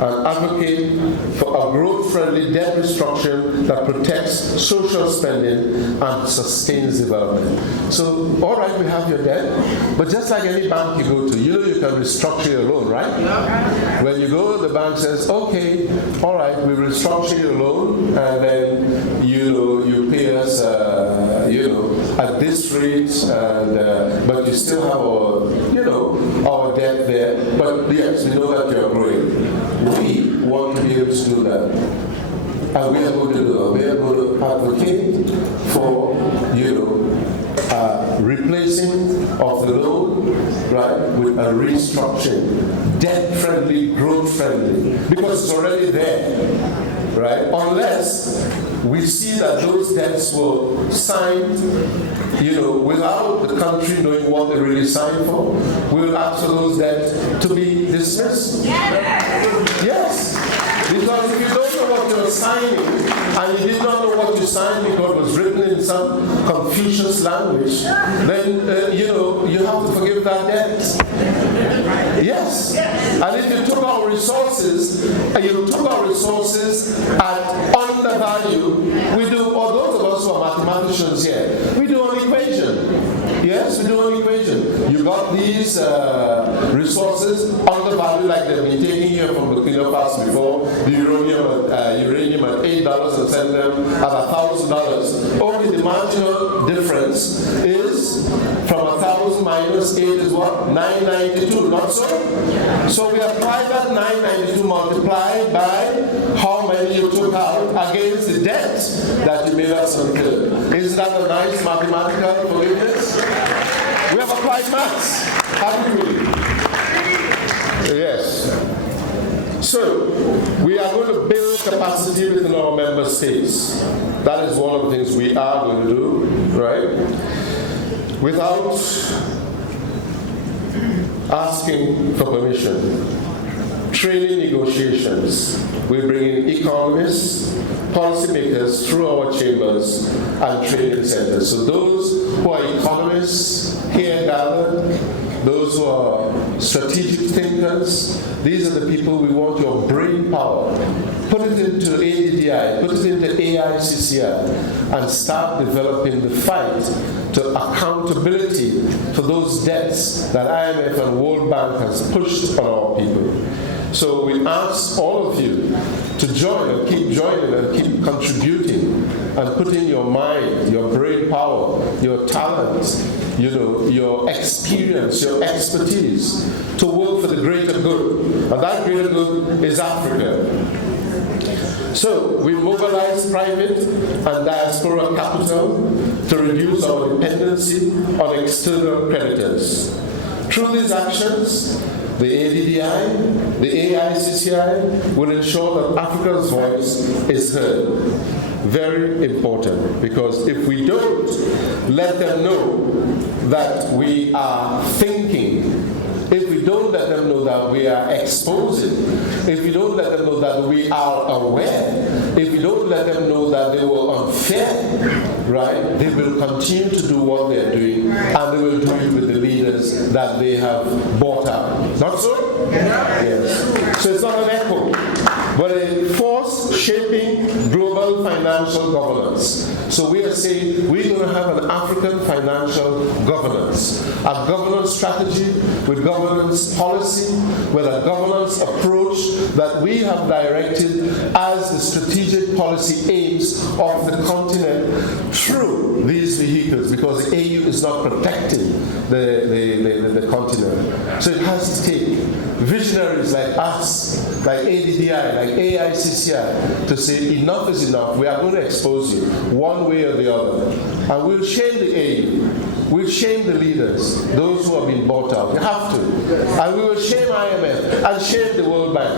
and advocate for a growth-friendly debt restructuring that protects social spending and sustains development. So, all right, we have your debt, but just like any bank you go to, you know you can restructure your loan, right? Yeah. When you go, the bank says, okay, all right, we restructure your loan, and then you pay us, at this rate, and but you still have our debt there. But yes, we know that you're growing. We want to be able to do that. And we are going to do that. We are going to advocate for, replacing of the loan, right, with a restructuring, debt-friendly, growth-friendly, because it's already there, right? Unless we see that those debts were signed, without the country knowing what they really signed for, we'll ask for those debts to be dismissed. Yes. Because if you don't know what you're signing, and you did not know what you signed because it was written in some Confucius language, then, you have to forgive that debt. Yes. And if you took our resources, at undervalue, we do, or those of us who are mathematicians here, we do an equation. Yes, we do an equation. You got these resources undervalued, like they've been taking here from Burkina Faso before, the uranium at $8 and selling them at $1,000. Only the marginal difference is from 1,000 minus 8 is what? 992, not so? So we apply that 992 multiplied by how many you took out against the debt that you made us incur. Isn't that a nice mathematical forgiveness? We have applied maths, haven't we? Yes. So, we are going to build capacity within our member states. That is one of the things we are going to do, right? Without asking for permission. Training negotiations. We bring in economists, policymakers through our chambers and training centers. So those who are economists here gathered, those who are strategic thinkers, these are the people we want your brain power. Put it into ADDI, put it into AICCI, and start developing the fight to accountability for those debts that IMF and World Bank has pushed on our people. So we ask all of you to join and keep joining and keep contributing and putting your mind, your brain power, your talents, your experience, your expertise to work for the greater good. And that greater good is Africa. So we mobilize private and diaspora capital to reduce our dependency on external creditors. Through these actions, the ADDI, the AICCI will ensure that Africa's voice is heard. Very important, because if we don't let them know that we are thinking, if we don't let them know that we are exposing, if we don't let them know that we are aware, if we don't let them know that they were unfair, right, they will continue to do what they're doing, and they will do it with the leaders that they have bought out. Not so? Yes. So it's not an echo, but a force shaping global financial governance. So we are saying we're going to have an African financial governance, a governance strategy with governance policy, with a governance approach that we have directed as the strategic policy aims of the continent through these vehicles, because the AU is not protecting the continent. So it has to take visionaries like us, like ADDI, like AICCI, to say enough is enough. We are going to expose you one way or the other. And we'll shame the AU. We'll shame the leaders, those who have been bought out. We have to. And we will shame IMF and shame the World Bank.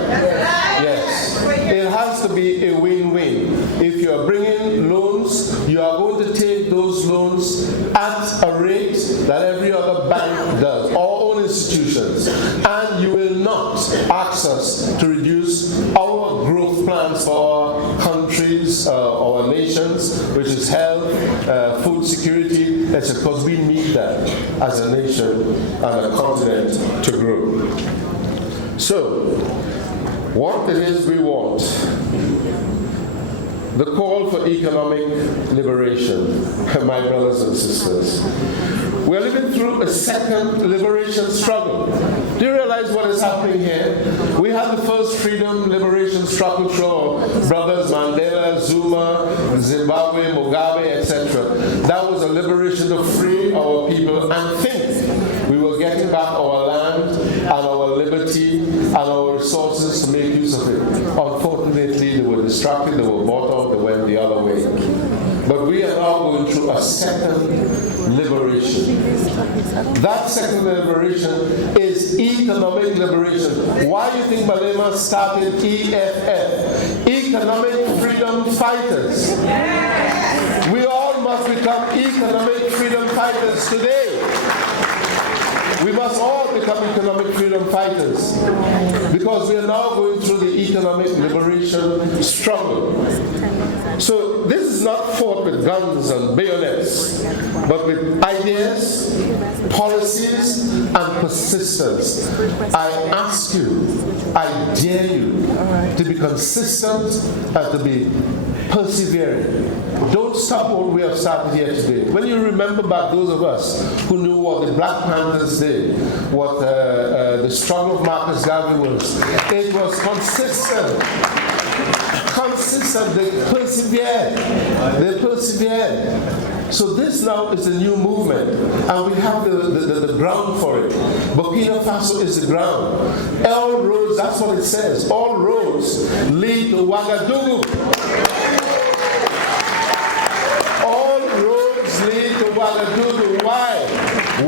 Yes. It has to be a win-win. If you are bringing loans, you are going to take those loans at a rate that every other bank does, all own institutions. And you will not ask us to reduce our growth plans for our countries, our nations, which is health, food security, etc., because we need that as a nation and a continent to grow. So, what it is we want, the call for economic liberation, my brothers and sisters. We're living through a second liberation struggle. Do you realize what is happening here? We had the first freedom liberation struggle through our brothers Mandela, Zuma, Zimbabwe, Mugabe, etc. That was a liberation to free our people and think we were getting back our land and our liberty and our resources to make use of it. Unfortunately, they were distracted, they were bought out, they went the other way. But we are now going through a second liberation. That second liberation is economic liberation. Why do you think Malema started EFF? Economic freedom fighters. We all must become economic freedom fighters today. We must all become economic freedom fighters, because we are now going through the economic liberation struggle. So this is not fought with guns and bayonets, but with ideas, policies, and persistence. I ask you, I dare you to be consistent and to be persevering. Don't stop what we have started here today. When you remember back, those of us who knew what the Black Panthers did, what the struggle of Marcus Garvey was, it was consistent. They persevered. So this now is a new movement, and we have the ground for it. Burkina Faso is the ground. All roads, that's what it says, all roads lead to Ouagadougou. All roads lead to Ouagadougou.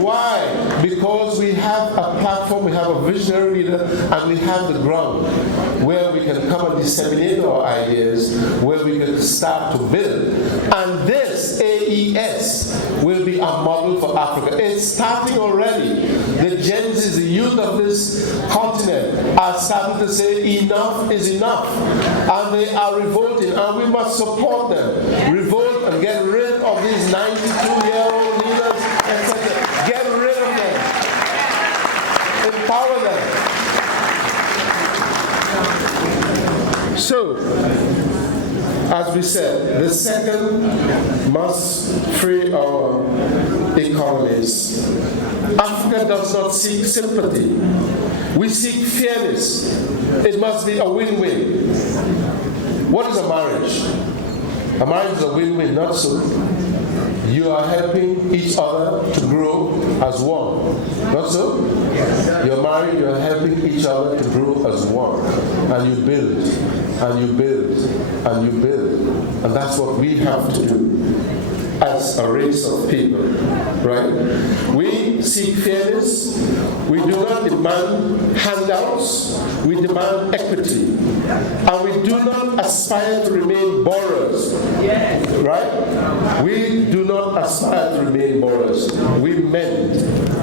Why? Because we have a platform, we have a visionary leader, and we have the ground where we can come and disseminate our ideas, where we can start to build. And this AES will be a model for Africa. It's starting already. The Gen Zs, the youth of this continent, are starting to say enough is enough. And they are revolting, and we must support them. Revolt and get rid of these 92-year-old leaders, etc. Get rid of them. Empower them. So, as we said, the second must free our economies. Africa does not seek sympathy. We seek fairness. It must be a win-win. What is a marriage? A marriage is a win-win, not so. You are helping each other to grow as one. Not so? You're married, you're helping each other to grow as one. And you build, and you build, and you build. And that's what we have to do as a race of people, right? We seek fairness. We do not demand handouts. We demand equity. And we do not aspire to remain borrowers, right? We do not aspire to remain borrowers. We mend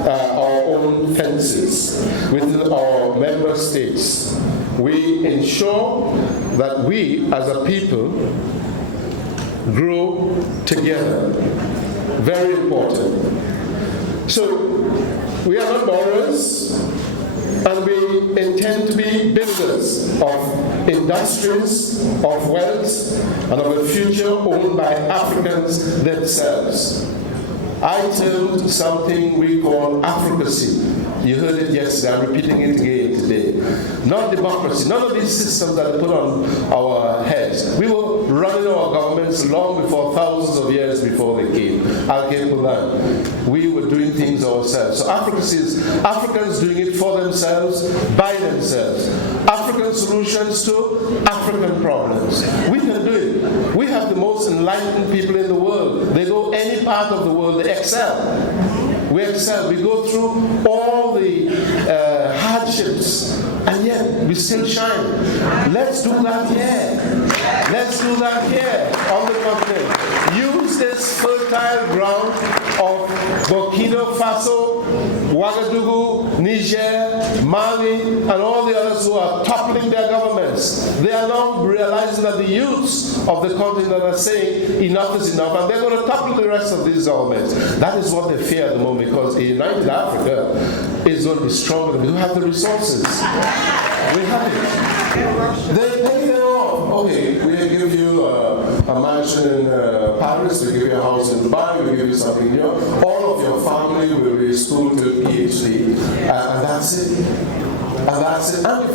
our own fences within our member states. We ensure that we, as a people, grow together. Very important. So, we are not borrowers, and we intend to be builders of industries, of wealth, and of a future owned by Africans themselves. I termed something we call Africacy. You heard it yesterday, I'm repeating it again today. Not democracy, none of these systems that are put on our heads. We were running our governments long before, thousands of years before they came. We were doing things ourselves. So Africacy is Africans doing it for themselves, by themselves. African solutions to African problems. We can do it. We have the most enlightened people in the world. They go any part of the world, they excel. We excel. We go through all the hardships, and yet we still shine. Let's do that here. Let's do that here on the continent. Use this fertile ground of Burkina Faso, Ouagadougou, Niger, Mali, and all the others who are toppling their governments. They are now realizing that the youths of the continent are saying enough is enough, and they're going to topple the rest of these governments. That is what they fear at the moment, because a united Africa is going to be stronger. We don't have the resources. We have it. They pay them off. Okay, we give you a mansion in Paris, we give you a house in Dubai, we give you something new. All of your family will be schooled to PhD, and that's it. And that's it. And if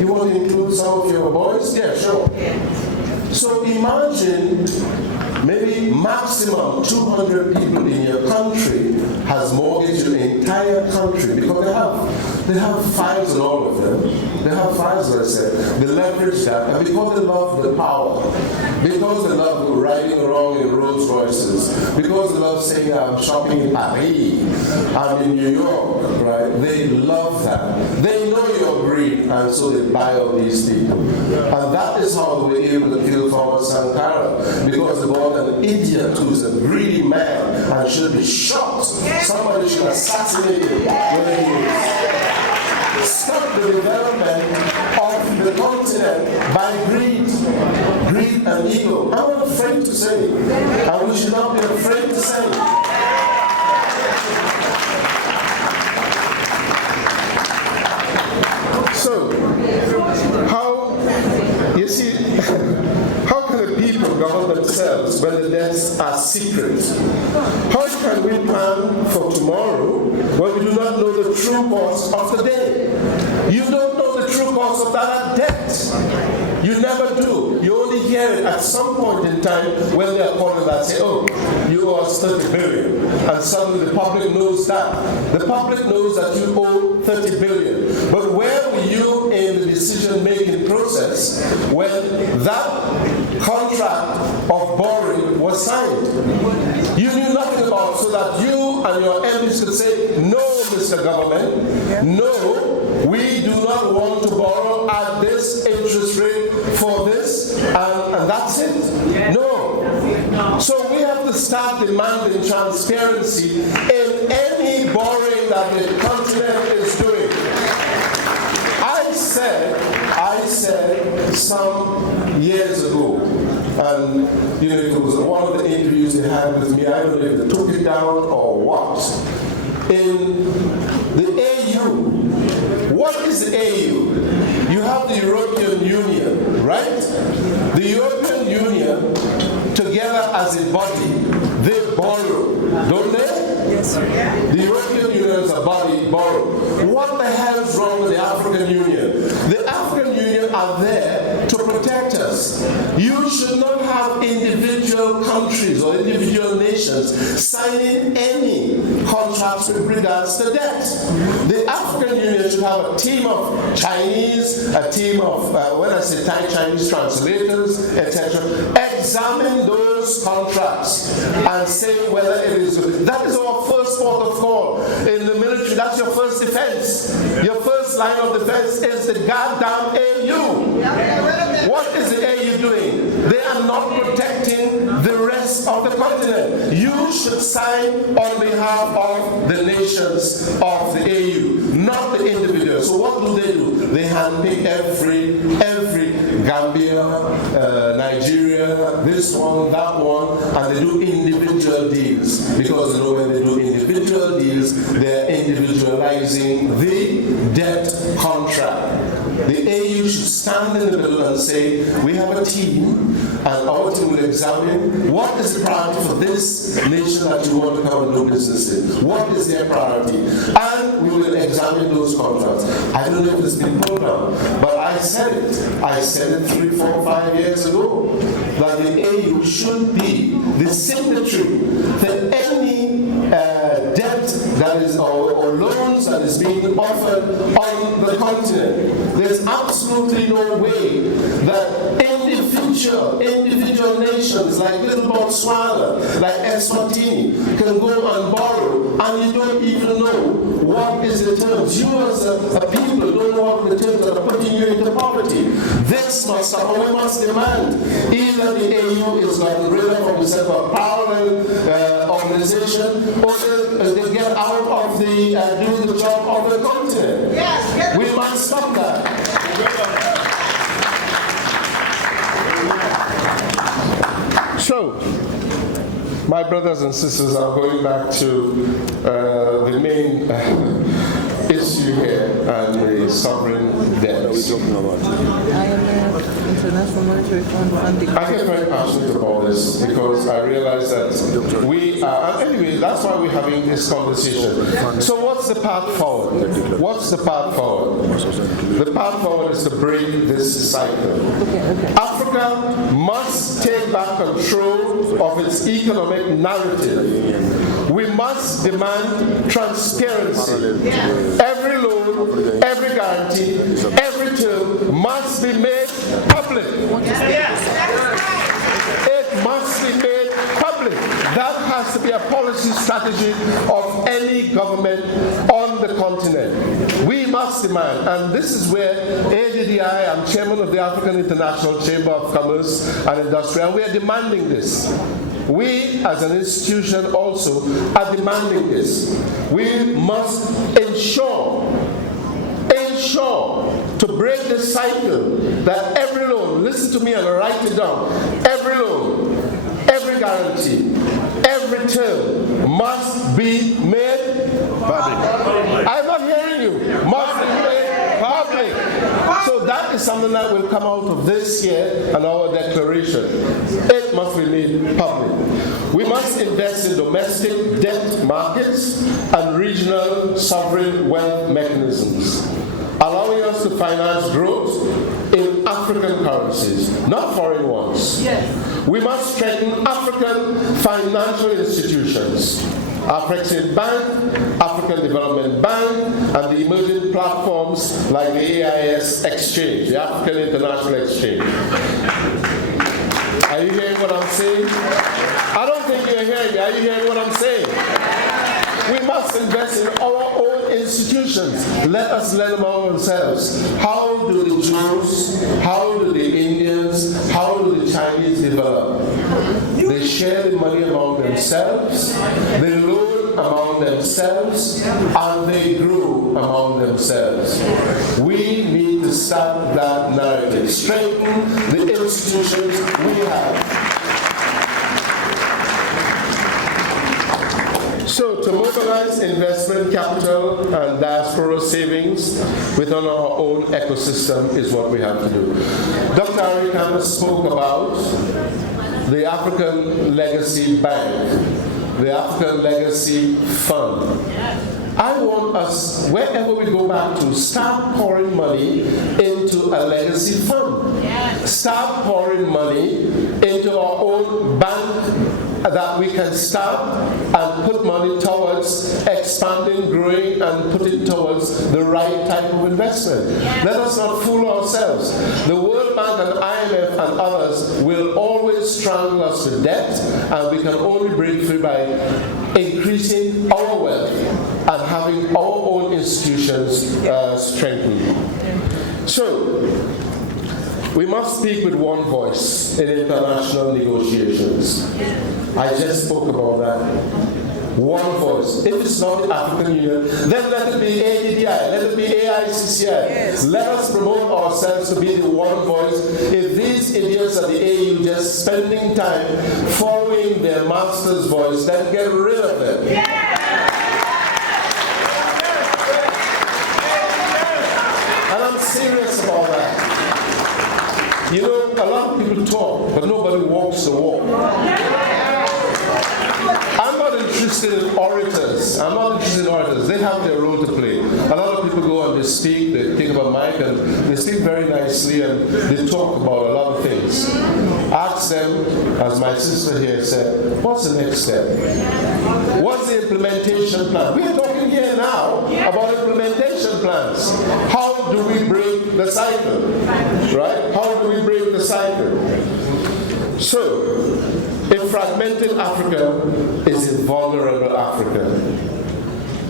you want to include some of your boys, yeah, sure. So imagine maybe maximum 200 people in your country has mortgaged your entire country, because they have files and all of them. They have files, as I said. They leverage that, and because they love the power, because they love riding around in Rolls Royces, because they love saying I'm shopping in Paris, I'm in New York, right? They love that. They know your greed, and so they buy all these people. And that is how they were able to kill former Sankara, because they bought an idiot who's a greedy man and should be shot. Somebody should assassinate him where he is. Stop the development of the continent by greed and ego. I'm not afraid to say it, and we should not be afraid to say it. So, how can the people to govern themselves when the debts are secret? How can we plan for tomorrow when we do not know the true cause of the day? You don't know the true cause of that debt. You never do. You only hear it at some point in time when they are calling that say, oh, you owe us 30 billion. And suddenly the public knows that. The public knows that you owe 30 billion. But where were you in the decision-making process when that contract of borrowing was signed? You knew nothing about it, so that you and your MPs could say, no, Mr. Government, no, we do not want to borrow at this interest rate for this, and that's it. No. So we have to start demanding transparency in any borrowing that the continent is doing. I said some years ago, and it was one of the interviews they had with me, I don't know if they took it down or what. In the AU, what is the AU? You have the European Union, right? The European Union, together as a body, they borrow, don't they? Yes, sir. The European Union as a body borrow. What the hell is wrong with the African Union? The African Union are there to protect us. You should not have individual countries or individual nations signing any contracts with regards to debt. The African Union should have a team of Chinese, a team of, when I say Chinese translators, etc., examine those contracts and say whether it is good. That is our first port of call. In the military, that's your first defense. Your first line of defense is the goddamn AU. What is the AU doing? They are not protecting the rest of the continent. You should sign on behalf of the nations of the AU, not the individuals. So what do? They handpick every Gambia, Nigeria, this one, that one, and they do individual deals. Because you know when they do individual deals, they're individualizing the debt contract. The AU should stand in the middle and say, we have a team, and our team will examine what is the priority for this nation that you want to come and do business in. What is their priority? And we will examine those contracts. I don't know if it's been pulled down, but I said it 3, 4, 5 years ago, that the AU should be the signatory to any debt that is, or loans that is being offered on the continent. There's absolutely no way that individual nations like little Botswana, like Eswatini, can go and borrow, and you don't even know what is the terms. You as a people don't know what the terms that are putting you into poverty. This must happen. We must demand either the AU is gotten rid of itself a parallel organization, or they get out of the doing the job of the continent. Yes, we must stop that. So, my brothers and sisters are going back to the main issue here and the sovereign debt. What are we talking about? IMF, International Monetary Fund funding. I get very passionate about this because I realize that we are, and anyway, that's why we're having this conversation. So what's the path forward? What's the path forward? The path forward is to break this cycle. Africa must take back control of its economic narrative. We must demand transparency. Every loan, every guarantee, every term must be made public. It must be made public. That has to be a policy strategy of any government on the continent. We must demand, and this is where ADDI, I'm chairman of the African International Chamber of Commerce and Industry, and we are demanding this. We, as an institution, also are demanding this. We must ensure to break the cycle that every loan, listen to me and write it down, every loan, every guarantee, every term must be made public. I'm not hearing you. Must be made public. So that is something that will come out of this year and our declaration. It must be made public. We must invest in domestic debt markets and regional sovereign wealth mechanisms, allowing us to finance growth in African currencies, not foreign ones. Yes. We must strengthen African financial institutions, African Bank, African Development Bank, and the emerging platforms like the AIS Exchange, the African International Exchange. Are you hearing what I'm saying? I don't think you're hearing me. Are you hearing what I'm saying? We must invest in our own institutions. Let us learn among ourselves. How do the Jews, how do the Indians, how do the Chinese develop? They share the money among themselves, they loan among themselves, and they grow among themselves. We need to start that narrative, strengthen the institutions we have. So to mobilize investment capital and diaspora savings within our own ecosystem is what we have to do. Dr. Arikana spoke about the African Legacy Bank, the African Legacy Fund. I want us, wherever we go back to, start pouring money into a legacy fund. Start pouring money into our own bank that we can start and put money towards expanding, growing, and put it towards the right type of investment. Let us not fool ourselves. The World Bank and IMF and others will always strangle us with debt, and we can only break free by increasing our wealth and having our own institutions strengthened. So, we must speak with one voice in international negotiations. I just spoke about that. One voice. If it's not the African Union, then let it be ADDI, let it be AICCI. Yes. Let us promote ourselves to be the one voice. If these idiots at the AU just spending time following their master's voice, then get rid of them. Yeah. And I'm serious about that. You know, a lot of people talk, but nobody walks the walk. I'm not interested in orators. I'm not interested in orators. They have their role to play. A lot of people go and they speak, they take up a mic, and they speak very nicely, and they talk about a lot of things. Ask them, as my sister here said, what's the next step? What's the implementation plan? We're talking here now about implementation plans. How do we break the cycle? Right? How do we break the cycle? So, a fragmented Africa is a vulnerable Africa.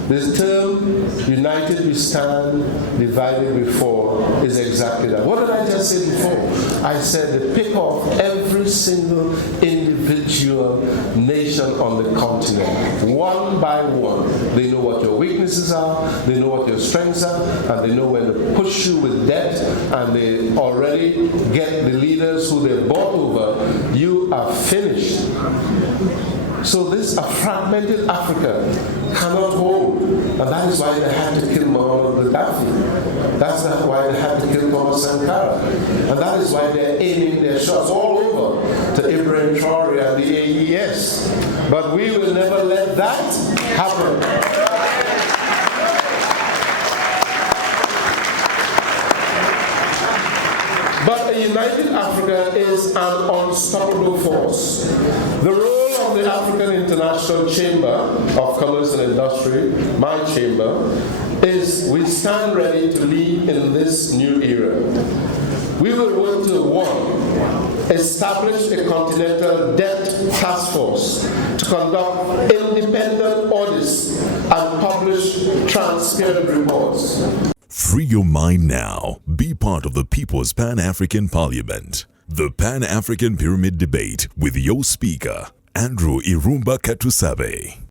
This term, united we stand, divided we fall, is exactly that. What did I just say before? I said the pick of every single individual nation on the continent, one by one. They know what your weaknesses are, they know what your strengths are, and they know when to push you with debt, and they already get the leaders who they bought over. You are finished. So this a fragmented Africa cannot hold. And that is why they had to kill Muammar Gaddafi. That's why they had to kill Thomas Sankara. And that is why they're aiming their shots all over to Ibrahim Traore and the AES. But we will never let that happen. But a united Africa is an unstoppable force. The role of the African International Chamber of Commerce and Industry, my chamber, is we stand ready to lead in this new era. We will work to, one, establish a continental debt task force to conduct independent audits and publish transparent reports. Free your mind now. Be part of the People's Pan-African Parliament. The Pan-African Pyramid Debate with your speaker, Andrew Irumba Katusabe.